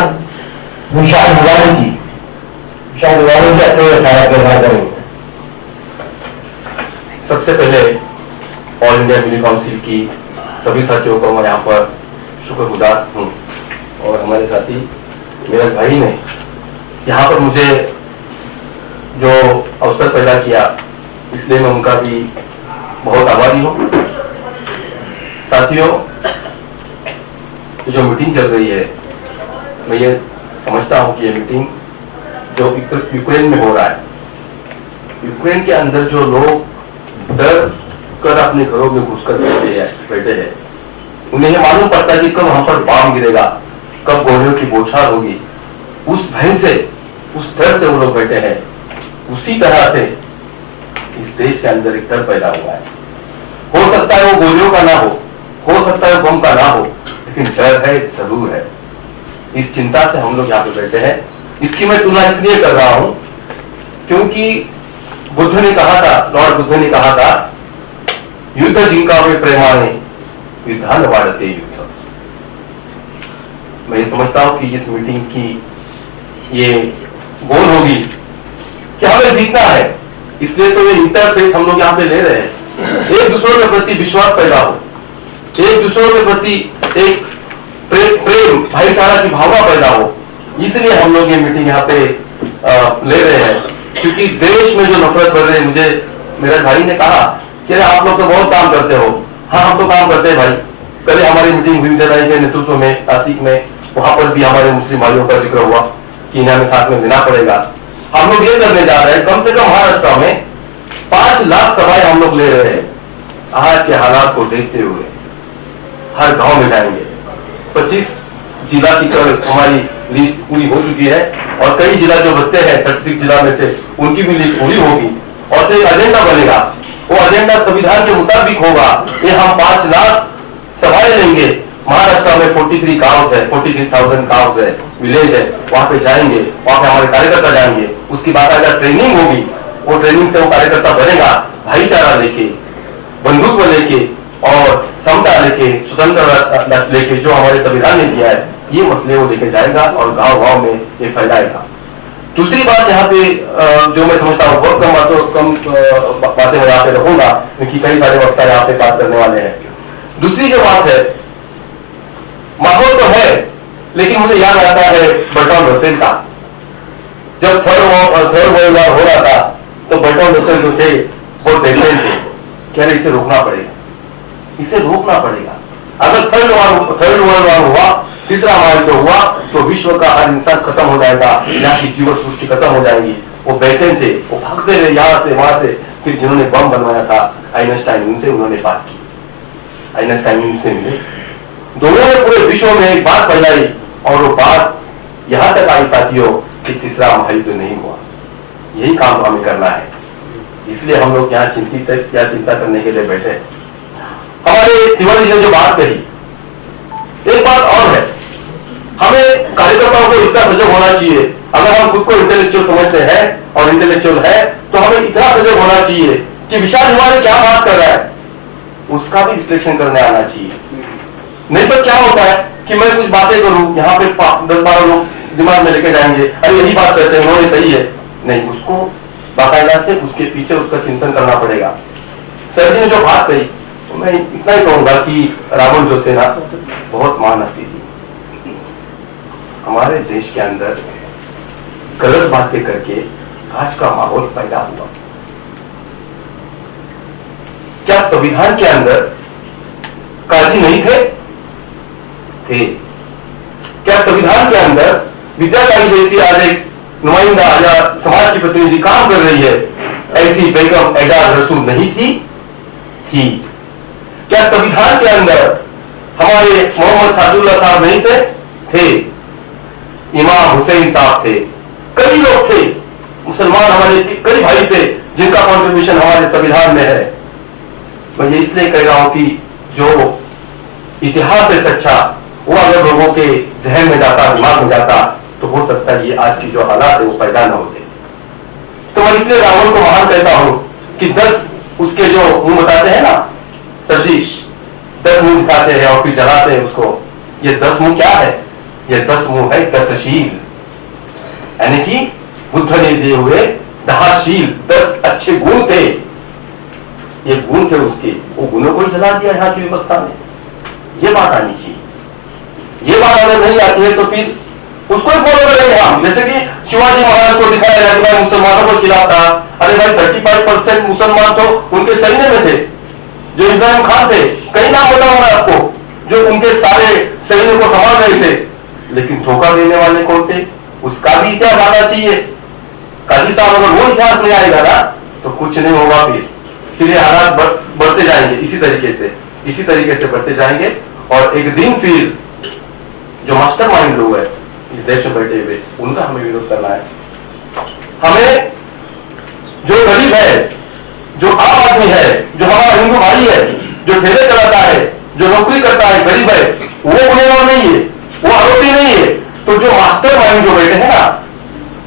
विशाल निवारी जी। विशाल निवारी जी अपने ख्याल व्यवहार करेंगे। सबसे पहले ऑल इंडिया मिली काउंसिल की सभी साथियों को मैं यहाँ पर शुक्रगुजार हूँ, और हमारे साथी मेरे भाई ने यहाँ पर मुझे जो अवसर पैदा किया, इसलिए मैं उनका भी बहुत आभारी हूँ। साथियों, जो मीटिंग चल रही है, मैं ये समझता हूँ कि ये मीटिंग जो यूक्रेन में हो रहा है, यूक्रेन के अंदर जो लोग डर कर अपने घरों में घुसकर बैठे हैं, उन्हें यह मालूम पड़ता है कि कब वहां पर बम गिरेगा, कब गोलियों की बौछार होगी। उस भय से, उस डर से वो लोग बैठे हैं। उसी तरह से इस देश के अंदर एक डर पैदा हुआ है। हो सकता है वो गोलियों का ना हो सकता है बम का ना हो, लेकिन डर है, जरूर है। इस चिंता से हम लोग यहाँ पे बैठे हैं। इसकी मैं तुलना इसलिए कर रहा हूं क्योंकि बुद्ध ने कहा था, लॉर्ड बुद्ध ने कहा था, युद्ध जिंकावे प्रेमाने युद्धान वाढते युद्ध। मैं ये समझता हूं कि इस मीटिंग की ये गोल होगी कि हमें जीतना है। इसलिए तो ये इंटरफेथ हम लोग यहाँ पे ले रहे हैं। एक दूसरों के प्रति विश्वास पैदा हो, एक दूसरों के प्रति एक प्रेम भाईचारा की भावना पैदा हो, इसलिए हम लोग ये मीटिंग यहाँ पे ले रहे हैं। क्योंकि देश में जो नफरत बढ़ रही है, मुझे मेरे भाई ने कहा कि अरे आप लोग तो बहुत काम करते हो। हाँ, हम तो काम करते हैं भाई। कल हमारी मीटिंग हुई विद्यालय के नेतृत्व में नासिक में, वहां पर भी हमारे मुस्लिम भाइयों का जिक्र हुआ कि इन्हें हमें साथ में देना पड़ेगा। हम लोग ये करने जा रहे हैं, कम से कम महाराष्ट्र में 5 लाख सभाएं हम लोग ले रहे हैं। आज के हालात को देखते हुए हर गांव में जाएंगे। 25 जिला की कल हमारी लिस्ट पूरी हो चुकी है और कई जिला जो बचते हैं 36 जिला में से उनकी भी लिस्ट पूरी होगी और तो एक एजेंडा बनेगा। वो एजेंडा संविधान के मुताबिक होगा। ये हम 5 लाख सभाएं लेंगे। महाराष्ट्र में 43 गांव है, 43,000 गांव है, विलेज है, वहां पे जाएंगे, वहां पे हमारे कार्यकर्ता जाएंगे। उसकी बात अगर ट्रेनिंग होगी, वो ट्रेनिंग से वो कार्यकर्ता बनेगा भाईचारा लेके, बंधुत्व लेके और समता लेके, स्वतंत्रता लेके, जो हमारे संविधान ने दिया है, ये मसले वो लेके जाएगा और गांव गांव में ये फैलाएगा। दूसरी बात यहाँ पे जो मैं समझता हूँ, बहुत कम बातें मैं यहाँ पे रखूंगा क्योंकि कई सारे वक्ता यहाँ पे बात करने वाले हैं। दूसरी जो बात है, माहौल तो है, लेकिन मुझे याद आता है बर्टॉन रसेल का। जब थर्ड वर्ल्ड वॉर हो रहा था तो बर्टॉन रसेल जो थे वो देखते थे क्या इसे रोकना पड़ेगा, इसे रोकना पड़ेगा। अगर थर्ड वर्ल्ड वॉर हुआ, तीसरा महायुद्ध हुआ, तो विश्व का हर इंसान खत्म हो जाएगा, यहाँ की जीवन सृष्टि खत्म हो जाएगी। वो बेचैन थे, वो भागते रहे यहाँ से वहां से। फिर जिन्होंने बम बनवाया था आइंस्टाइन, उनसे उन्होंने बात की, आइंस्टाइन उनसे मिले, दोनों ने पूरे विश्व में एक बात फैलाई और वो बात यहां तक आई साथियों कि तीसरा महायुद्ध नहीं हुआ। यही काम हमें करना है, इसलिए हम लोग यहाँ चिंतित है या चिंता करने के लिए बैठे। हमारे तिवारी जी ने जो बात कही, एक बात और है, हमें कार्यकर्ताओं को इतना सजग होना चाहिए। अगर हम खुद को इंटेलेक्चुअल समझते हैं और इंटेलेक्चुअल है तो हमें इतना सजग होना चाहिए कि विशाल हिमालय क्या बात कर रहा है उसका भी विश्लेषण करने आना चाहिए। नहीं तो क्या होता है कि मैं कुछ बातें करूं, यहाँ पे 10-12 लोग दिमाग में लेके जाएंगे, अरे यही बात सच है, उन्होंने कही है। नहीं, उसको बाकायदा से उसके पीछे उसका चिंतन करना पड़ेगा। सर जी ने जो बात कही, तो मैं इतना ही कहूंगा कि रावण जो थे ना, बहुत महान हस्ती थी। हमारे देश के अंदर गलत बातें करके आज का माहौल पैदा हुआ। क्या संविधान के अंदर काजी नहीं थे? थे। क्या संविधान के अंदर विद्याकारी जैसी आज एक नुमाइंदा या समाज की प्रतिनिधि काम कर रही है, ऐसी बेगम एजाज रसूल नहीं थी? थी। क्या संविधान के अंदर हमारे मोहम्मद सादुल्लाह साहब नहीं थे? थे। इमाम हुसैन साहब थे, कई लोग थे, मुसलमान हमारे कई भाई थे जिनका कंट्रीब्यूशन हमारे संविधान में है। मैं ये इसलिए कह रहा हूं कि जो इतिहास है सच्चा, वो अगर लोगों के जहन में जाता, दिमाग में जाता, तो हो सकता है ये आज की जो हालात है वो पैदा न होते। तो मैं इसलिए रावण को महान कहता हूं कि 10 उसके जो मुंह बताते हैं ना सरजीश, 10 मुंह दिखाते हैं और फिर जलाते हैं उसको। ये 10 मुंह क्या है? ये 10 मुंह है दसशील, यानी कि बुद्ध ने दिए हुए 10 शील, 10 अच्छे गुण थे। ये गुण थे उसके, वो गुणों को ही जला दिया यहाँ की व्यवस्था में। ये बात आनी चाहिए। ये बात अगर नहीं आती है तो फिर उसको ही फॉलो करेंगे हम। जैसे कि शिवाजी महाराज को दिखाया गया कि भाई मुसलमानों को खिलाफ था, अरे भाई 35% मुसलमान तो उनके सैन्य में थे, जो इब्राहिम खान थे, कई नाम बताऊं मैं आपको, जो उनके सारे सैन्य को संभाल रहे थे। लेकिन धोखा देने वाले कौन थे? उसका भी इतिहास आना चाहिए। काजी साहब अगर वो इतिहास नहीं आएगा ना तो कुछ नहीं होगा। फिर ये हालात बढ़ते जाएंगे इसी तरीके से बढ़ते जाएंगे और एक दिन फिर जो मास्टरमाइंड लोग है इस देश में बैठे हुए, उनका हमें विरोध करना है। हमें जो गरीब है, जो आम आदमी है, जो हमारा हिंदू भाई है, जो ठेले चलाता है, जो नौकरी करता है, गरीब है, वो गुनहगार नहीं है, वो आरोपी नहीं है। तो जो मास्टरमाइंड जो बैठे हैं ना,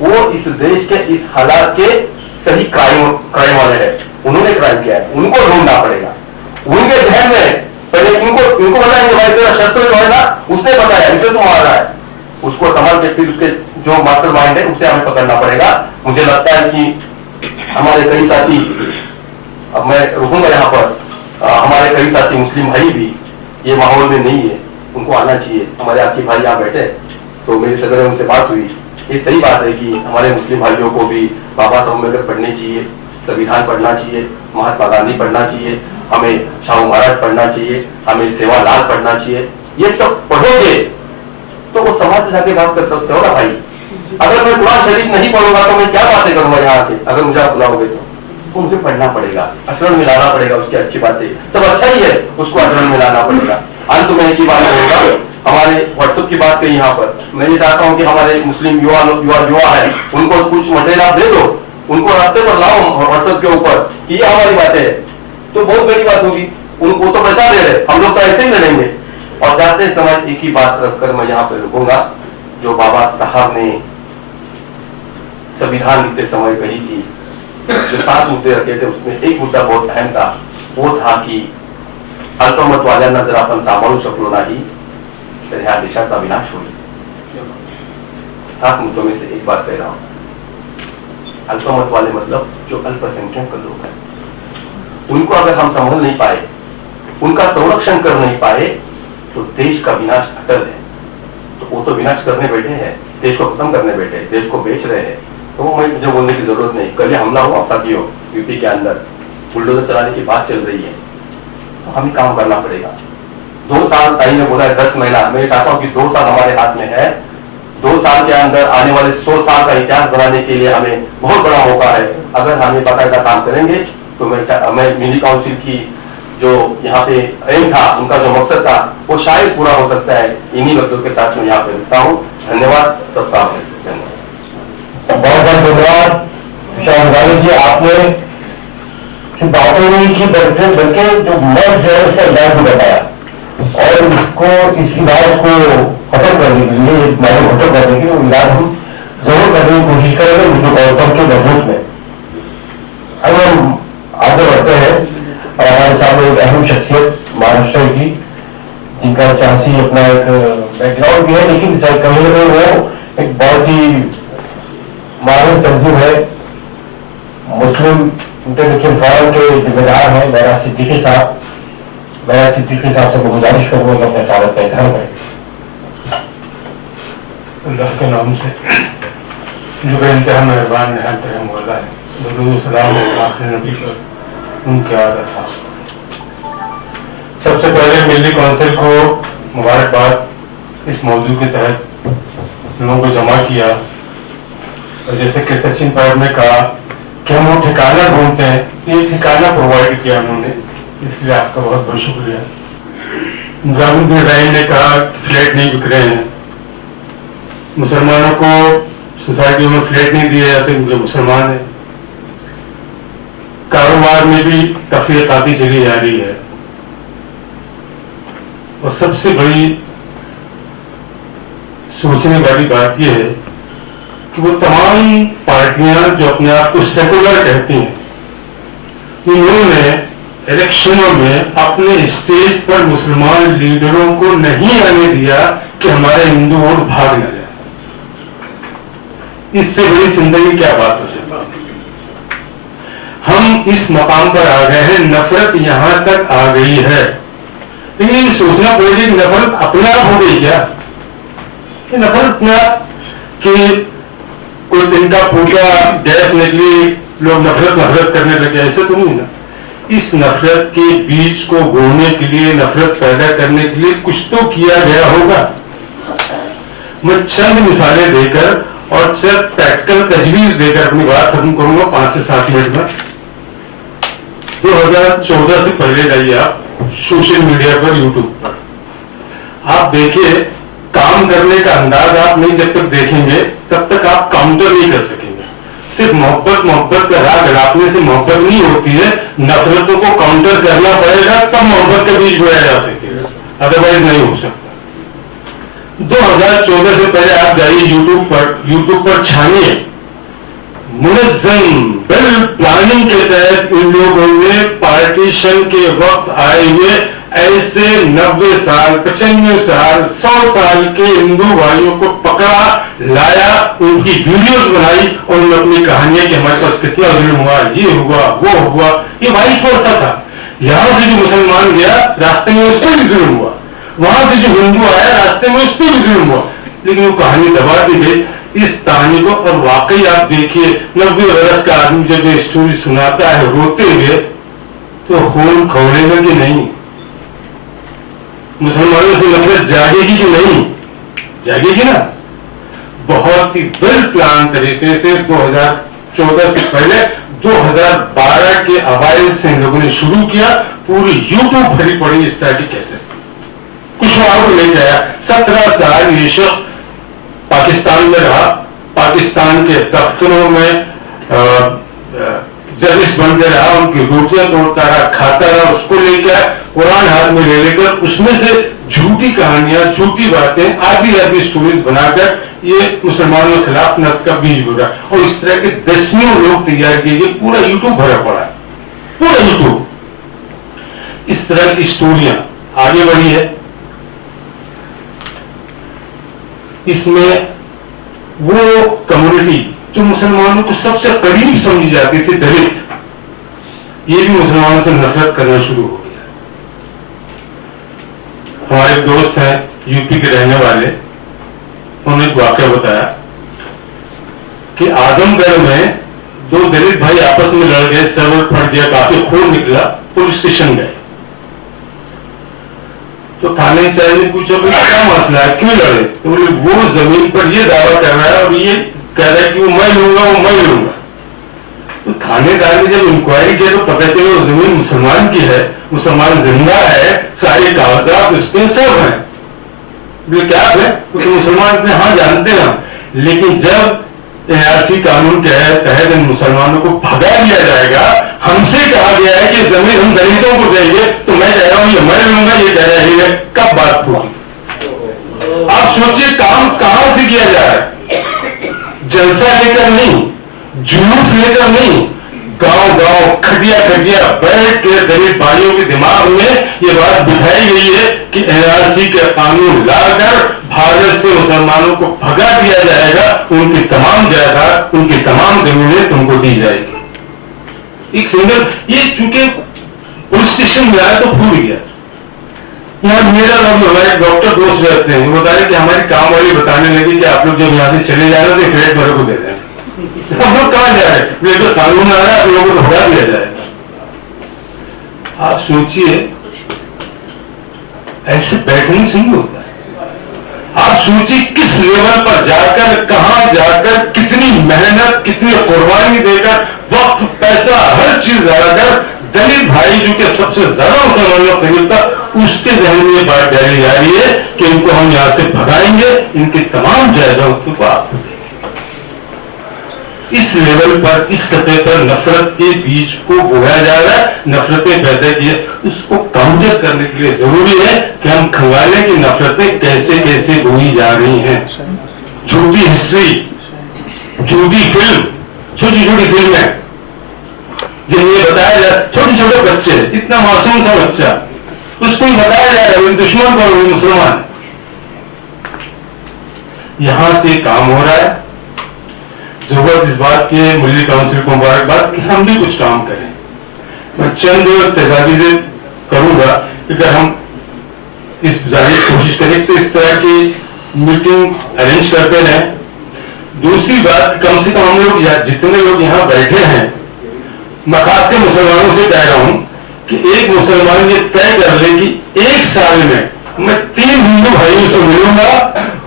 वो इस देश के इस हालात के सही क्राइम वाले हैं। उन्होंने क्राइम किया है, उनको ढूंढना पड़ेगा। उनके ध्यान में पहले इनको बताएंगे भाई तेरा शस्त्र जो है ना उसने बताया, इसलिए तुम आ रहा है, उसको संभाल के फिर उसके जो मास्टरमाइंड है उसे हमें पकड़ना पड़ेगा। मुझे लगता है कि हमारे कई साथी, अब मैं रुकूंगा यहाँ पर, हमारे कई साथी मुस्लिम भाई भी ये माहौल में नहीं है, उनको आना चाहिए। हमारे आपके भाई यहाँ बैठे, तो मेरी सदर उनसे बात हुई, ये सही बात है कि हमारे मुस्लिम भाइयों को भी बाबा साहब अम्बेडकर पढ़ने चाहिए, संविधान पढ़ना चाहिए, महात्मा गांधी पढ़ना चाहिए, हमें शाहू महाराज पढ़ना चाहिए, हमें सेवालाल पढ़ना चाहिए। ये सब पढ़ोगे तो वो समाज में जाके बात कर सकते हो ना भाई। अगर मैं कुरान शरीफ नहीं पढ़ूंगा तो मैं क्या बातें करूंगा यहाँ आके? अगर मुझे आप बुलाओगे तो मुझे पढ़ना पड़ेगा, आचरण में लाना पड़ेगा, उसकी अच्छी बातें सब अच्छा ही है, उसको आचरण में लाना पड़ेगा। अंत में एक ही बात कहूंगा, हमारे व्हाट्सएप की बात कही यहाँ पर, मैं ये चाहता हूँ कि हमारे मुस्लिम युवा है, उनको कुछ मटेरियल आप दे दो, उनको रास्ते पर लाओ व्हाट्सएप के ऊपर कि ये हमारी बातें है, तो बहुत बड़ी बात होगी। उनको तो पैसा दे रहे, हम लोग तो ऐसे ही लड़ेंगे। और जाते समय एक ही बात रखकर मैं यहाँ पे रुकूंगा, जो बाबा साहब ने संविधान लिखते समय कही थी, जो 7 मुद्दे रखे थे, उसमें एक मुद्दा बहुत अहम था, वो था की अल्पमतवाल्यांना जर आपण सांभाळू शकलो नाही तर ह्या देशाचा विनाश होईल। 7 मुद्दों में से एक बात कह रहा हूं, अल्पमत वाले मतलब जो अल्पसंख्यक लोग हैं, उनको अगर हम संभाल नहीं पाए, उनका संरक्षण कर नहीं पाए, तो देश का विनाश अटल है। तो वो तो विनाश करने बैठे हैं, देश को खत्म करने बैठे हैं, देश को बेच रहे हैं, तो वो मुझे बोलने की जरूरत नहीं। कल हमला हुआ आप साथियों यूपी के अंदर, बुलडोजर चलाने की बात चल रही है, तो हमें काम करना पड़ेगा। 2 साल, ताई ने बोला है 10 महीना, मैं चाहता हूं कि 2 साल हमारे हाथ में है। 2 साल के अंदर आने वाले 100 साल का इतिहास बनाने के लिए हमें बहुत बड़ा मौका है। अगर हमें बाकायदा काम करेंगे तो मैं मिनी काउंसिल की जो यहाँ पे एम था, उनका जो मकसद था, वो शायद पूरा हो सकता है। इन्हीं वक्तों के साथ मैं यहाँ पे रुकता हूँ। धन्यवाद सबका, धन्यवाद। बहुत बहुत धन्यवाद शाह जी, आपने सिर्फ बातें नहीं की बल्कि जो मर्ज है उसका इलाज भी बताया, और उसको इस इलाज को खत्म करने के लिए, मालूम खत्म करने के लिए वो इलाज हम जरूर करने की कोशिश करेंगे मुस्लिम काउंसिल के मजबूत में। अब हम आगे बढ़ते हैं और हमारे सामने एक अहम शख्सियत महाराष्ट्र की, जिनका सियासी अपना एक बैकग्राउंड भी है, लेकिन कहीं ना कहीं वो एक बहुत ही मारूफ तंजीम है, मुस्लिम इंटरनेशनल फोरम के जिम्मेदार हैं मेरा सिद्दीकी साहब। मैं सिद्दीकी साहब से गुजारिश करूंगा कि अपने ख्याल का इजहार करें। अल्लाह के नाम से जो बेइंतहा मेहरबान नहायत रहम वाला है, दुरूद सलाम आखिरी नबी पर, उनके आला साहब। सबसे पहले मिली काउंसिल को मुबारकबाद इस मौजू के तहत लोगों को जमा किया, और जैसे कि सचिन पायलट ने कहा कि हम वो ठिकाना ढूंढते हैं, ये ठिकाना प्रोवाइड किया उन्होंने, इसलिए आपका बहुत बहुत शुक्रिया। निजामुद्दीन राय ने कहा फ्लैट नहीं बिक रहे हैं, मुसलमानों को सोसाइटियों में फ्लैट नहीं दिए जाते क्योंकि मुसलमान है। कारोबार में भी तफरीक आती चली जा रही है, और सबसे बड़ी सोचने वाली बात यह है कि वो तमाम पार्टियां जो अपने आप को सेकुलर कहती हैं, उन्होंने इलेक्शनों में अपने स्टेज पर मुसलमान लीडरों को नहीं आने दिया कि हमारे हिंदू वोट भाग न जाए। इससे बड़ी चिंता की क्या बात हो सकती है? हम इस मकाम पर आ गए हैं, नफरत यहां तक आ गई है, लेकिन ये सोचना पड़ेगा कि नफरत अपने आप हो गई क्या? ये नफरत अपने आप कि कोई तिनका फूटा, गैस निकली, लोग नफरत करने लगे, ऐसे तो नहीं ना। इस नफरत के बीज को बोने के लिए, नफरत पैदा करने के लिए कुछ तो किया गया होगा। मैं चंद मिसालें देकर और चंद प्रैक्टिकल तजवीज देकर अपनी बात खत्म करूंगा 5 से 7 मिनट में। 2014 से पहले जाइए आप सोशल मीडिया पर, यूट्यूब पर, आप देखिए काम करने का अंदाज आप नहीं जब तक देखेंगे तब तक आप काउंटर नहीं कर सकेंगे। सिर्फ मोहब्बत का राग रापने से मोहब्बत नहीं होती है, नफरतों को काउंटर करना पड़ेगा, तब मोहब्बत के बीच बोया जा सकेगा, अदरवाइज नहीं हो सकता। 2014 से पहले आप जाइए यूट्यूब पर छानिए, मुनज़्ज़म वेल प्लानिंग के तहत इन लोगों ने पार्टीशन के वक्त आए हुए ऐसे 90 साल, 95 साल, 100 साल के हिंदू भाइयों को पकड़ा, लाया, उनकी वीडियोस बनाई और उन्होंने अपनी कहानियां कि हमारे पास कितना जुल्म हुआ, ये हुआ, वो हुआ। ये वाइस वर्सा था, यहां से जो मुसलमान गया रास्ते में उस पर भी जुल्म हुआ, वहां से जो हिंदू आया रास्ते में उस पर भी जुल्म हुआ, लेकिन वो कहानी दबा दी गई। इस कहानी को और वाकई आप देखिए, 90 बरस का आदमी जब ये स्टोरी सुनाता है रोते हुए, तो खून खौलेगा कि नहीं, मुसलमानों से नफरत जागेगी कि नहीं, जागेगी ना। बहुत ही वेल प्लान तरीके से 2014 से पहले 2012 के अवाइल से इन लोगों ने शुरू किया। पूरी यूट्यूब भरी पड़ी इस तरह की केसेस। कुशवाहा को लेकर आया, 17 साल ये शख्स पाकिस्तान में रहा, पाकिस्तान के दफ्तरों में जर्नलिस्ट बन के रहा, उनकी रोटियां तोड़ता रहा, खाता रहा, उसको लेकर कुरान हाथ में ले लेकर उसमें से झूठी कहानियां, झूठी बातें, आधी आधी स्टोरीज बनाकर ये मुसलमानों के खिलाफ नफ का बीज बोला। और इस तरह के दसियों लोग तैयार किए गए, पूरा यूट्यूब भरा पड़ा है, पूरा यूट्यूब। इस तरह की स्टोरियां आगे बढ़ी है। इसमें वो कम्युनिटी जो मुसलमानों को सबसे करीब समझी जाती थी, दलित, ये भी मुसलमानों से नफरत करना शुरू हो गया। हमारे दोस्त हैं यूपी के रहने वाले, उन्होंने एक वाकया बताया कि आजमगढ़ में 2 दलित भाई आपस में लड़ गए, सर्वर फट गया, काफी खून निकला, पुलिस स्टेशन गए तो थाने इंचार्ज ने पूछा भाई क्या मसला है, क्यों लड़े? तो बोले वो जमीन पर ये दावा कर रहा है और ये कह रहा है कि वो मैं लूंगा। तो थानेदार ने जब इंक्वायरी किया तो पता चला वो जमीन मुसलमान की है, मुसलमान जिंदा है, सारे कागजात उसके सब हैं। बोले क्या है? तो मुसलमान अपने हाँ जानते हैं, लेकिन जब NRC कानून के तहत इन मुसलमानों को भगा दिया जाएगा, हमसे कहा गया है कि जमीन हम दलितों को देंगे, तो मैं कह रहा हूं ये मैं लूंगा, ये कह रहा है कब बात होगी? आप सोचिए काम कहां से किया जा रहा है? जलसा लेकर नहीं, जुलूस लेकर नहीं, गांव गांव खटिया खटिया बैठ के दलित भाइयों के दिमाग में ये बात बिठाई गई है कि NRC के कानून लाकर भारत से मुसलमानों को भगा दिया जाएगा, उनकी तमाम जायदाद, उनकी तमाम जमीनें तुमको दी जाएगी। एक सिंगल ये चूंकि पुलिस स्टेशन में आया तो फूट गया। यहाँ मेरा लोग हमारे डॉक्टर दोस्त रहते हैं, वो बता रहे कि हमारी काम वाली बताने लगी कि आप लोग जब यहाँ से चले जा रहे हो तो फ्लैट भर को दे दें। हम लोग कहाँ जा रहे हैं? तो कानून आ रहा है, आप लोगों को भगा दिया जाएगा। आप सोचिए ऐसे बैठने से नहीं होता है। आप सोचिए किस लेवल पर जाकर, कहां जाकर, कितनी मेहनत, कितनी कुर्बानी देकर, वक्त, पैसा, हर चीज लगाकर दलित भाई जो कि सबसे ज्यादा मुसलमानों का करीब था, उसके जहन में बात डाली जा रही है कि इनको हम यहां से भगाएंगे, इनकी तमाम जायदादों को आप देंगे। इस लेवल पर, इस सतह पर नफरत के बीज को बोया जा रहा है, नफरतें पैदा की है। उसको काउंटर करने के लिए जरूरी है कि हम खंगालें कि नफरतें कैसे कैसे बोई जा रही हैं। झूठी हिस्ट्री, झूठी फिल्म, छोटी छोटी फिल्में जिनमें बताया जाए, छोटे छोटे बच्चे, इतना मासूम था बच्चा, उसको ही बताया जा रहा है दुश्मन को मुसलमान। यहां से काम हो रहा है। जरूरत इस बात की है, मुल्ली काउंसिल को मुबारकबाद कि हम भी कुछ काम करें। मैं चंद तजावीज़ करूंगा कि अगर हम इस जारी कोशिश करें तो इस तरह की मीटिंग अरेंज करते रहें। दूसरी बात, कम से कम हम लोग जितने लोग यहाँ बैठे हैं, मैं खासकर मुसलमानों से कह रहा हूं कि एक मुसलमान ये तय कर ले कि 1 साल में मैं 3 हिंदू भाइयों से मिलूंगा,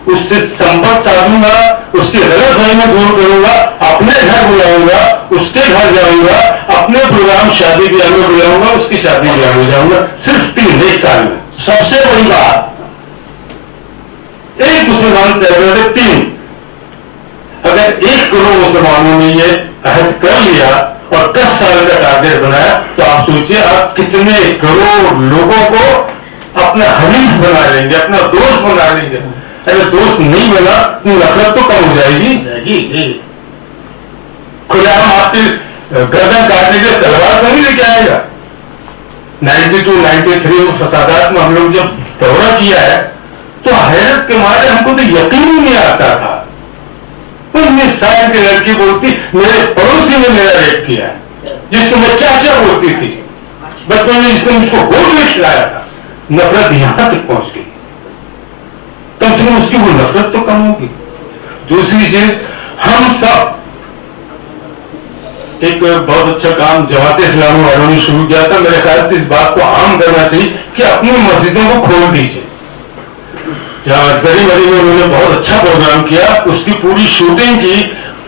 उससे संपर्क साधूंगा, उसकी गलतफहमी दूर करूंगा, अपने घर बुलाऊंगा, उसके घर जाऊंगा, अपने प्रोग्राम शादी ब्याह में बुलाऊंगा, उसकी शादी ब्याह में जाऊंगा। सिर्फ 3 1 साल में। सबसे बड़ी बात, एक मुसलमान तय कर दे 3। अगर 1 करोड़ मुसलमानों ने ये अहद कर लिया और 10 साल का टारगेट बनाया, तो आप सोचिए आप कितने करोड़ लोगों को अपना हरीफ बना लेंगे, अपना दोस्त बना लेंगे। अगर दोस्त नहीं बना तो नफरत तो कम हो जाएगी। खुलेआम आपकी गर्दन काटने के लिए तलवार तो नहीं लेके आएगा। 92, 93 में फसादात में हम लोग जब दौरा किया है तो हैरत के मारे हमको तो यकीन ही नहीं आता था। 19 साल की लड़की बोलती मेरे पड़ोसी ने मेरा रेप किया है, जिसको मैं चाचा बोलती थी बचपन में, जिसने मुझको गोद में खिलाया था। नफरत यहां तक पहुंच गई। कम से कम उसकी वो नफरत तो कम होगी। दूसरी चीज, हम सब एक बहुत अच्छा काम जमात इस्लामी वालों ने शुरू किया था। मेरे ख्याल से इस बात को आम करना चाहिए कि अपनी मस्जिदों को खोल दीजिए। यहाँ अक्सरी मस्जिद में उन्होंने बहुत अच्छा प्रोग्राम किया, उसकी पूरी शूटिंग की,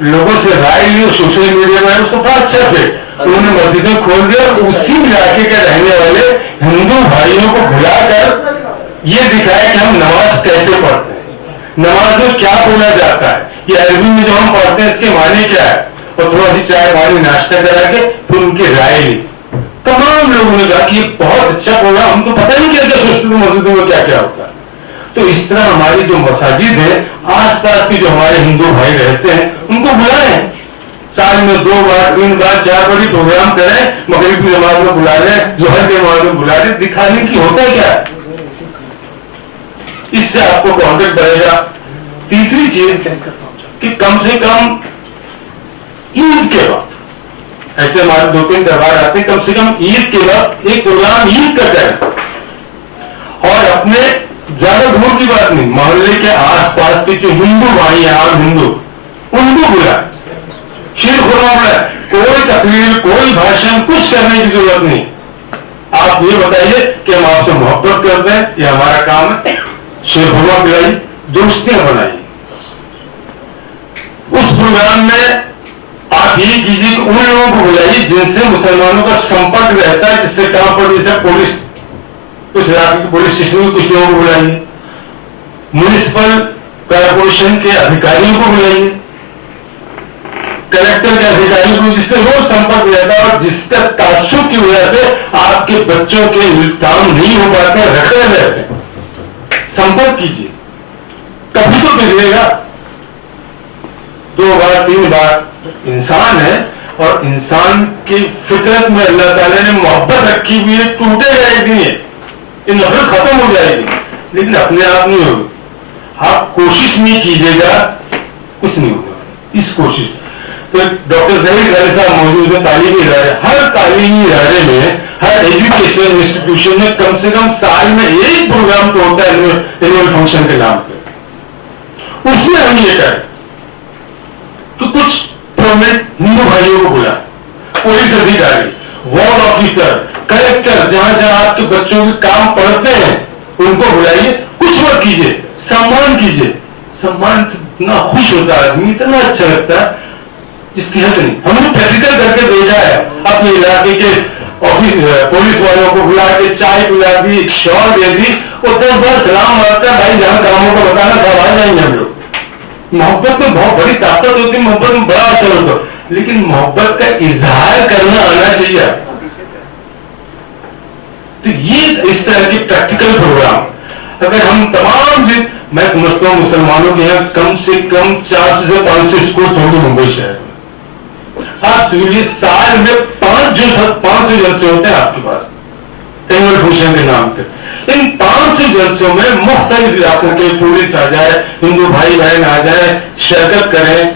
लोगों से राय ली, सोशल मीडिया में उसको बड़ा अच्छा थे। उन्होंने मस्जिदें खोल दिया और उसी इलाके के रहने वाले हिंदू भाइयों को बुलाकर ये दिखाया कि हम नमाज कैसे पढ़ते हैं, नमाज में क्या बोला जाता है, ये अरबी में जो हम पढ़ते हैं इसके माने क्या है, और थोड़ा सी चाय पानी नाश्ता करा के फिर उनकी राय ली। तमाम लोगों ने कहा कि ये बहुत अच्छा प्रोग्राम, हम तो पता नहीं क्या क्या सोचते थे मस्जिदों में क्या क्या होता है। तो इस तरह हमारी जो मसाजिद है, आस पास के जो हमारे हिंदू भाई रहते हैं उनको बुलाएं, साल में 2 बार 3 बार 4 बार प्रोग्राम करें, मगरिब की नमाज में बुला लें, जोहर की नमाज में बुला लें, दिखाने की होता है क्या, इससे आपको कॉन्टेक्ट बढ़ेगा। तीसरी चीज कि कम से कम ईद के वक्त, ऐसे हमारे 2-3 त्योहार आते हैं, कम से कम ईद के वक्त एक प्रोग्राम ईद का करें। और अपने ज्यादा दूर की बात नहीं, मोहल्ले के आसपास के जो हिंदू भाई हैं, आम हिंदू, उनको बुलाएं, शीर खुरमा बुलाएं, कोई तकरीर, कोई भाषण, कुछ करने की जरूरत नहीं। आप ये बताइए कि हम आपसे मोहब्बत करते हैं, ये हमारा काम है, शीर खुरमा पिलाइए, दोस्तियां बनाइए। उस प्रोग्राम में आप ये कीजिए कि उन लोगों को बुलाइए जिनसे मुसलमानों का संपर्क रहता है, जिससे काम पर, जैसे पुलिस, कुछ इलाके के पुलिस स्टेशन में कुछ लोगों को बुलाइए, म्युनिसिपल कॉर्पोरेशन के अधिकारियों को बुलाइए, कलेक्टर के अधिकारियों को, जिससे रोज संपर्क रहता है और जिसका तासुब की वजह से आपके बच्चों के काम नहीं हो पाते, रखे रहते हैं, संपर्क कीजिए, कभी तो बिगड़ेगा। 2 बार 3 बार इंसान है, और इंसान की फितरत में अल्लाह ताला ने मोहब्बत रखी हुई है, टूटेगा एक दिन ये नफरत खत्म हो जाएगी, लेकिन अपने आप नहीं होगी। आप कोशिश नहीं कीजिएगा, कुछ नहीं होगा। इस कोशिश तो डॉक्टर जहीर खालिद साहब मौजूद है, तालीमी इदारे, हर तालीमी इदारे में, हर एजुकेशन इंस्टीट्यूशन में कम से कम साल में एक प्रोग्राम तो होता है एनुअल फंक्शन के नाम पे। उसमें हम ये करें तो कुछ प्रोमिनेंट हिंदू भाइयों को बुलाएं, पुलिस अधिकारी, वार्ड ऑफिसर, कलेक्टर, जहां जहां आपके बच्चों के काम पढ़ते हैं उनको बुलाइए, कुछ मत कीजिए, सम्मान कीजिए। सम्मान से इतना खुश होता है आदमी, इतना अच्छा लगता है जिसकी हद नहीं। हमने प्रैक्टिकल करके देखा है, अपने इलाके के ऑफिस पुलिस वालों को बुला के चाय पिला दी, एक शॉल दे दी, और 10 बार सलाम मारता है, भाई जहां कामों को बताना सब आ जाएंगे हम लोग। मोहब्बत में बहुत बड़ी ताकत होती है, मोहब्बत में बड़ा असर होता है, लेकिन मोहब्बत का इजहार करना आना चाहिए। तो ये इस तरह के प्रैक्टिकल प्रोग्राम अगर हम तमाम दिन, मैं समझता हूं मुसलमानों के यहाँ कम से कम 400 से 500 स्कूल होंगे मुंबई शहर में। आप समझिए साल में 500 जलसे होते हैं आपके पास एनुअल फंक्शन के नाम पे। इन 500 जलसों में मुख्तलिफ इलाकों के पुलिस आ जाए, हिंदू भाई बहन आ जाए, शिरकत करें,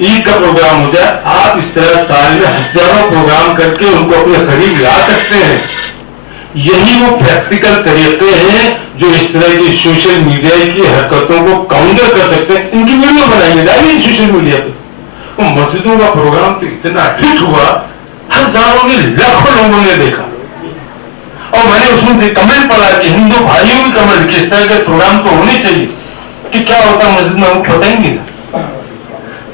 ईद का प्रोग्राम हो जाए। आप इस तरह साल में हजारों प्रोग्राम करके उनको अपने करीब ला सकते हैं। यही वो प्रैक्टिकल तरीके हैं जो इस तरह की सोशल मीडिया की हरकतों को काउंटर कर सकते हैं। इनकी वीडियो बनाइए, डालिए सोशल मीडिया पे। तो मस्जिदों का प्रोग्राम तो इतना हिट हुआ, हजारों ने, लाखों लोगों ने देखा। और मैंने उसमें कमेंट पढ़ा कि हिंदू भाइयों की कमेंट कि इस तरह के प्रोग्राम तो होने चाहिए, कि क्या होता मस्जिद में हमको पता ही नहीं था।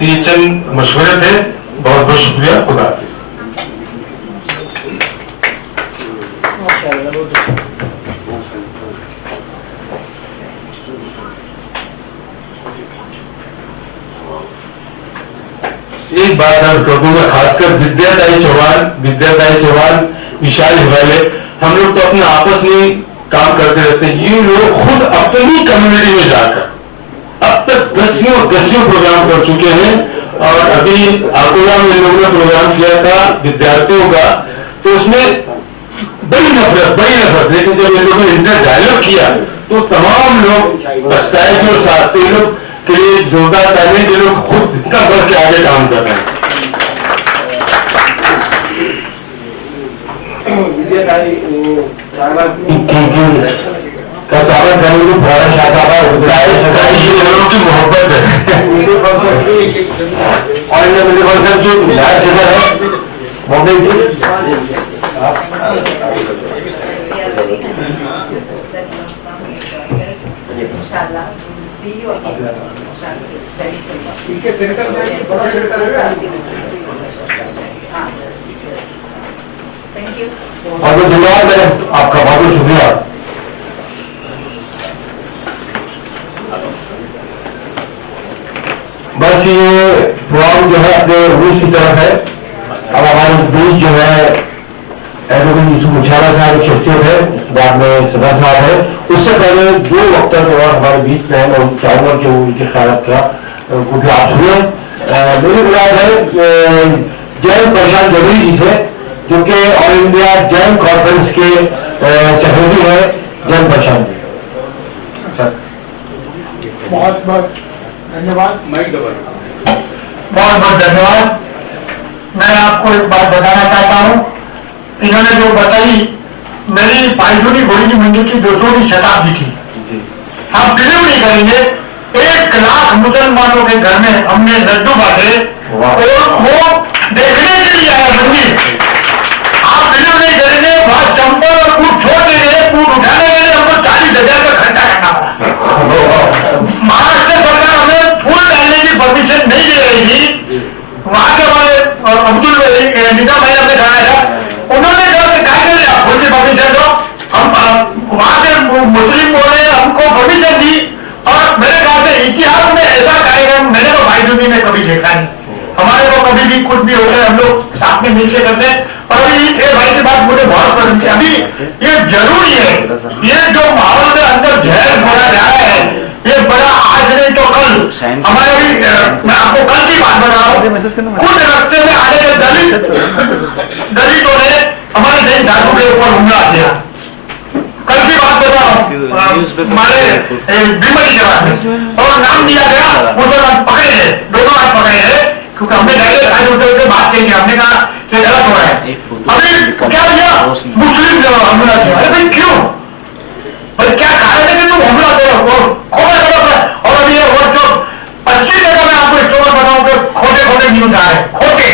ये चंद मशवरे थे। बहुत बहुत शुक्रिया। खुदा हाफिज। एक बात अर्ज कर दूंगा, खासकर विद्यादाई चौहान, विशाल हिवाले, हम लोग तो अपने आपस में काम करते रहते हैं। ये लोग खुद अपनी कम्युनिटी में जाकर अब तक 10 प्रोग्राम कर चुके हैं। और अभी अकोला में इन लोगों ने प्रोग्राम किया था विद्यार्थियों का, तो उसमें बड़ी नफरत, लेकिन जब इन लोगों ने इंटर डायलॉग किया तो तमाम लोग बस्ताए के साथ लोग के लिए जोरदार तालियां, जो लोग खुद इतना बढ़ के आगे काम कर रहे हैं। का स्वागत करेंगे फौरन शाह साहब की मोहब्बत है और इंडिया मीडिया कॉन्फ्रेंस जो नायब सदर है बॉम्बे की इंशाल्लाह सी यू वेरी सुन इनके सेंटर में बड़ा सेंटर है थैंक यू बहुत बहुत धन्यवाद मैडम, आपका बहुत बहुत शुक्रिया। बस ये प्रोग्राम जो है अपने रूस की तरफ है। अब हमारे बीच जो है एडवोकेट यूसुफ मुछाला साहब एक शख्सियत है, बाद में सदा साहब है। उससे पहले दो वक्ता जो है हमारे बीच में है, मैं चाहूंगा कि वो उनके ख्यालात का को भी आप सुने। मेरी मुराद है जैन प्रशांत जबरी जी से, जो कि ऑल इंडिया जैन कॉन्फ्रेंस के सेक्रेटरी है, जैन प्रशांत जी। बहुत बहुत धन्यवाद। बहुत बहुत धन्यवाद। मैं आपको एक बात बताना चाहता हूँ, इन्होंने जो बताई मेरी पाइजोनी घोड़ी की मंदिर की 200वीं शताब्दी की, हम बिलीव नहीं करेंगे 1 लाख मुसलमानों के घर में हमने लड्डू बांटे और वो देखने के लिए आया मंदिर। आप बिलीव नहीं करेंगे, वहां चंपल और बूट छोड़ देंगे, बूट उठाने के लिए हमको 40,000 का खर्चा करना पड़ा। महाराष्ट्र सरकार हमें फूल डालने की परमिशन नहीं दे रही थी। वहां के हमारे अब्दुल निजाम भाई हमने कहा था, उन्होंने कहा कि क्या कर लिया फूल की परमिशन दो। हम वहां के मुस्लिम बोले हमको परमिशन दी, और मेरे ख्याल से इतिहास में ऐसा कार्यक्रम मैंने तो भाईदूनी में कभी देखा नहीं। हमारे को कभी भी कुछ भी होता है हम लोग साथ में मिलकर करते हैं। और अभी एक भाई की बात मुझे बहुत पसंद थी, अभी ये जरूरी है, ये जो माहौल में अंदर जहर बोला जा रहा है, ये बड़ा आज नहीं तो कल हमारे भी, मैं आपको कल की बात बता रहा हूँ, खुद रास्ते में आने के दलितों ने हमारे जैन साधु के ऊपर हमला किया। कल की बात बता रहा हूँ, हमारे बीमारी के बाद और नाम दिया गया, मुसलमान पकड़े गए, दोनों हाथ पकड़े गए, क्योंकि हमने डायरेक्ट आज उनसे बात करेंगे, हमने कहा कि गलत हो रहा है। अभी क्या किया, मुस्लिम हमला किया। अरे भाई क्यों भाई, क्या कारण है कि तुम हमला करो खोटे करो? और अभी ये वो जो 80 जगह मैं आपको स्टोर बताऊं कि खोटे न्यूज आ रहे, खोटे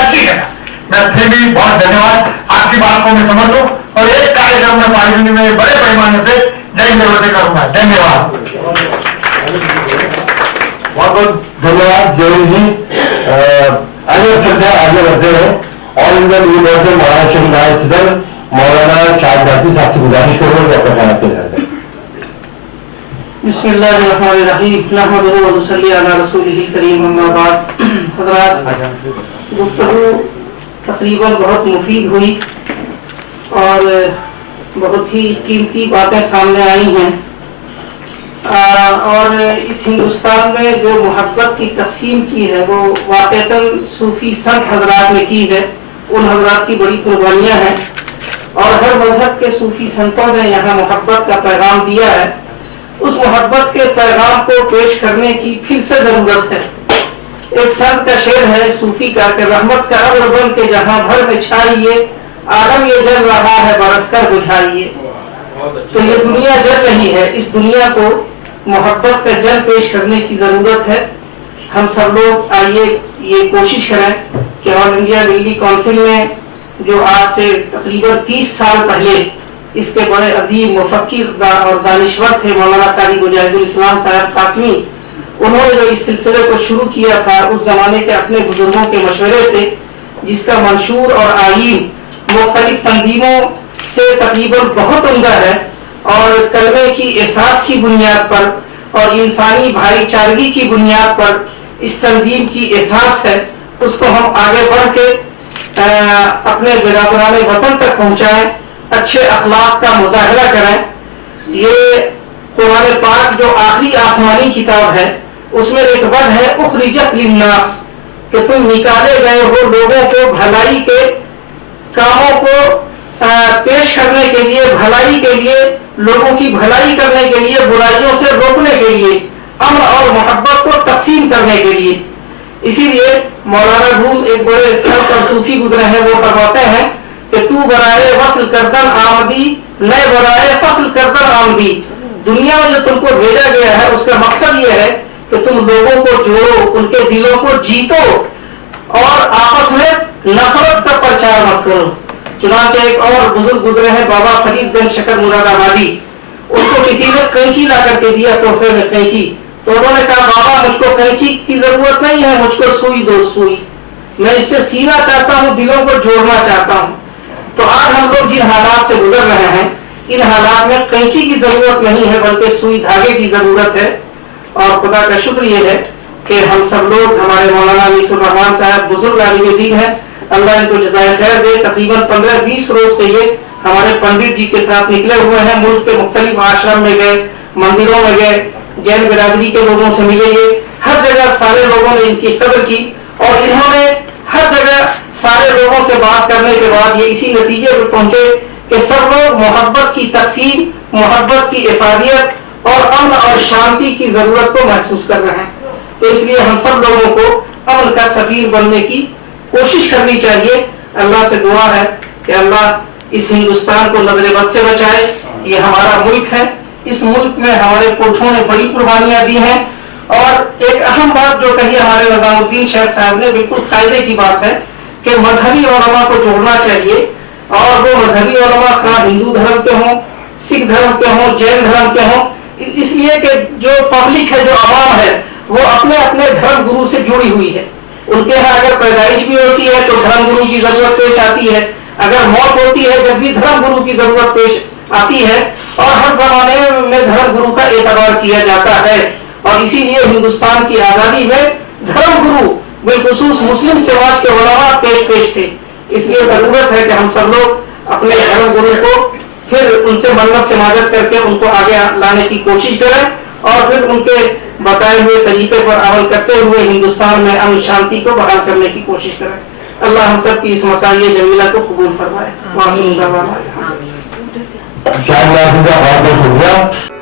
80 जगह। मैं फिर भी बहुत धन्यवाद, आपकी बात को मैं समझ लूं और एक कार्यक्रम में पार्टी में बड़े पैमाने पे जय जरूरत करूंगा। धन्यवाद। बहुत बहुत धन्यवाद जयंत जी। आगे चलते हैं, आगे बढ़ते हैं। All India media council Maharashtra के नायब सदर मौलाना शाहिद नासिर साहब से गुजारिश करूंगा कि अपना ख्याल से करें। बिस्मिल्लाहिर्रहमानिर्रहीम, नहमदुहु व नुसल्ली अला रसूलिहिल करीम, अम्मा बाद। हज़रात, गुफ्तगू तकरीबन बहुत मुफीद हुई और बहुत ही कीमती बातें सामने आई हैं। और इस हिंदुस्तान में जो मोहब्बत की तकसीम की है वो वाक़तन सूफी संत हजरात ने की है। उन हजरात की बड़ी कुर्बानियाँ हैं और हर मजहब के सूफी संतों ने यहाँ मोहब्बत का पैगाम दिया है। उस मोहब्बत के पैगाम को पेश करने की फिर से ज़रूरत है। एक संत का शेर है सूफी का कि रहमत का अब्र बन के जहाँ भर में छाइए, आलम ये जल रहा है बरसकर बुझाइए। तो ये दुनिया जल रही है, इस दुनिया को मोहब्बत का जल पेश करने की ज़रूरत है। हम सब लोग आइए ये कोशिश करें कि ऑल इंडिया दिल्ली काउंसिल ने जो आज से तकरीबन 30 साल पहले इसके बड़े अजीम मुफक्किर और दानिश्वर थे मौलाना कारी मुजाहिदुल इस्लाम साहब कासमी, उन्होंने जो इस सिलसिले को शुरू किया था उस जमाने के अपने बुजुर्गों के मशवरे से, जिसका मंशूर और आईन मुख्तलिफ तंजीमों से तकरीबन बहुत उम्दा है और कलमे की एहसास की बुनियाद पर और इंसानी भाईचारगी की बुनियाद पर इस तंजीम की एहसास है, उसको हम आगे बढ़ के अपने बिरादरान वतन तक पहुँचाएँ, अच्छे अखलाक का मुजाहरा करें। ये कुरान पाक जो आखिरी आसमानी किताब है उसमें एक वर्ड है उखरिजत लिन्नास, कि तुम निकाले गए हो लोगों को भलाई के कामों को पेश करने के लिए, भलाई के लिए, लोगों की भलाई करने के लिए, बुराइयों से रोकने के लिए, अमन और मोहब्बत को तकसीम करने के लिए। इसीलिए मौलाना रूम एक बड़े संत और सूफी गुजरे हैं, वो फरमाते हैं कि तू बराए वसल करदन आमदी नए बराए फसल करदन आमदी। दुनिया में जो तुमको भेजा गया है उसका मकसद ये है कि तुम लोगों को जोड़ो, उनके दिलों को जीतो और आपस में नफरत का प्रचार मत करो। चुनांचे एक और बुजुर्ग गुजरे हैं, बाबा फरीदगंज शकर मुरादाबादी। उनको किसी ने कैंची ला करके दिया तोहफे में, कैंची। तो उन्होंने कहा बाबा मुझको कैंची की जरूरत नहीं है, मुझको सुई दो, सुई। मैं इससे सीना चाहता हूँ, दिलों को जोड़ना चाहता हूँ। तो आज हम लोग जिन हालात से गुजर रहे हैं, इन हालात में कैंची की जरूरत नहीं है बल्कि सुई धागे की जरूरत है। और खुदा का शुक्र ये है कि हम सब लोग, हमारे मौलाना अनीसुर रहमान साहब बुजुर्ग आलिम दीन है, अल्लाह इनको जज़ाए खैर दे। तकरीबन 15-20 रोज से ये हमारे पंडित जी के साथ निकले हुए हैं, मुल्क के मुख्तलिफ आश्रम में गए, मंदिरों में गए, जैन बिरादरी के लोगों से मिले। ये हर जगह सारे लोगों ने इनकी कदर की और इन्होंने हर जगह सारे लोगों से बात करने के बाद ये इसी नतीजे पर पहुंचे कि सब लोग मोहब्बत की तकसीम, मोहब्बत की इफादियत और अमन और शांति की जरूरत को महसूस कर रहे हैं। तो इसलिए हम सब लोगों को अमन का सफीर बनने की कोशिश करनी चाहिए। अल्लाह से दुआ है कि अल्लाह इस हिंदुस्तान को नजर-ए-बद से बचाए। ये हमारा मुल्क है, इस मुल्क में हमारे पुरखों ने बड़ी कुर्बानियां दी हैं। और एक अहम बात जो कही हमारे निजामुद्दीन शेख साहब ने, बिल्कुल कायदे की बात है कि मजहबी उलमा को जोड़ना चाहिए। और वो मजहबी उलमा खां हिंदू धर्म के हों, सिख धर्म के हों, जैन धर्म के हों, इसलिए कि जो पब्लिक है, जो आवाम है, वो अपने अपने धर्म गुरु से जुड़ी हुई है। उनके यहाँ अगर पैदाइश भी होती है तो धर्म गुरु की जरूरत पेश आती है, अगर मौत होती है जब भी धर्म गुरु की जरूरत पेश आती है। और हर जमाने में धर्म गुरु का एतबार किया जाता है। और इसीलिए हिंदुस्तान की आजादी में धर्म गुरु बिलखुसूस मुस्लिम समाज के उलमा पेश थे। इसलिए जरूरत है कि हम सब लोग अपने धर्म गुरु को फिर उनसे मन्नत से माजत करके उनको आगे लाने की कोशिश करें और फिर उनके बताए हुए तरीके पर अमल करते हुए हिंदुस्तान में अमन शांति को बहाल करने की कोशिश करें। अल्लाह हम सब की इस मसाइल जमीला को कबूल फरमाए। बहुत बहुत शुक्रिया।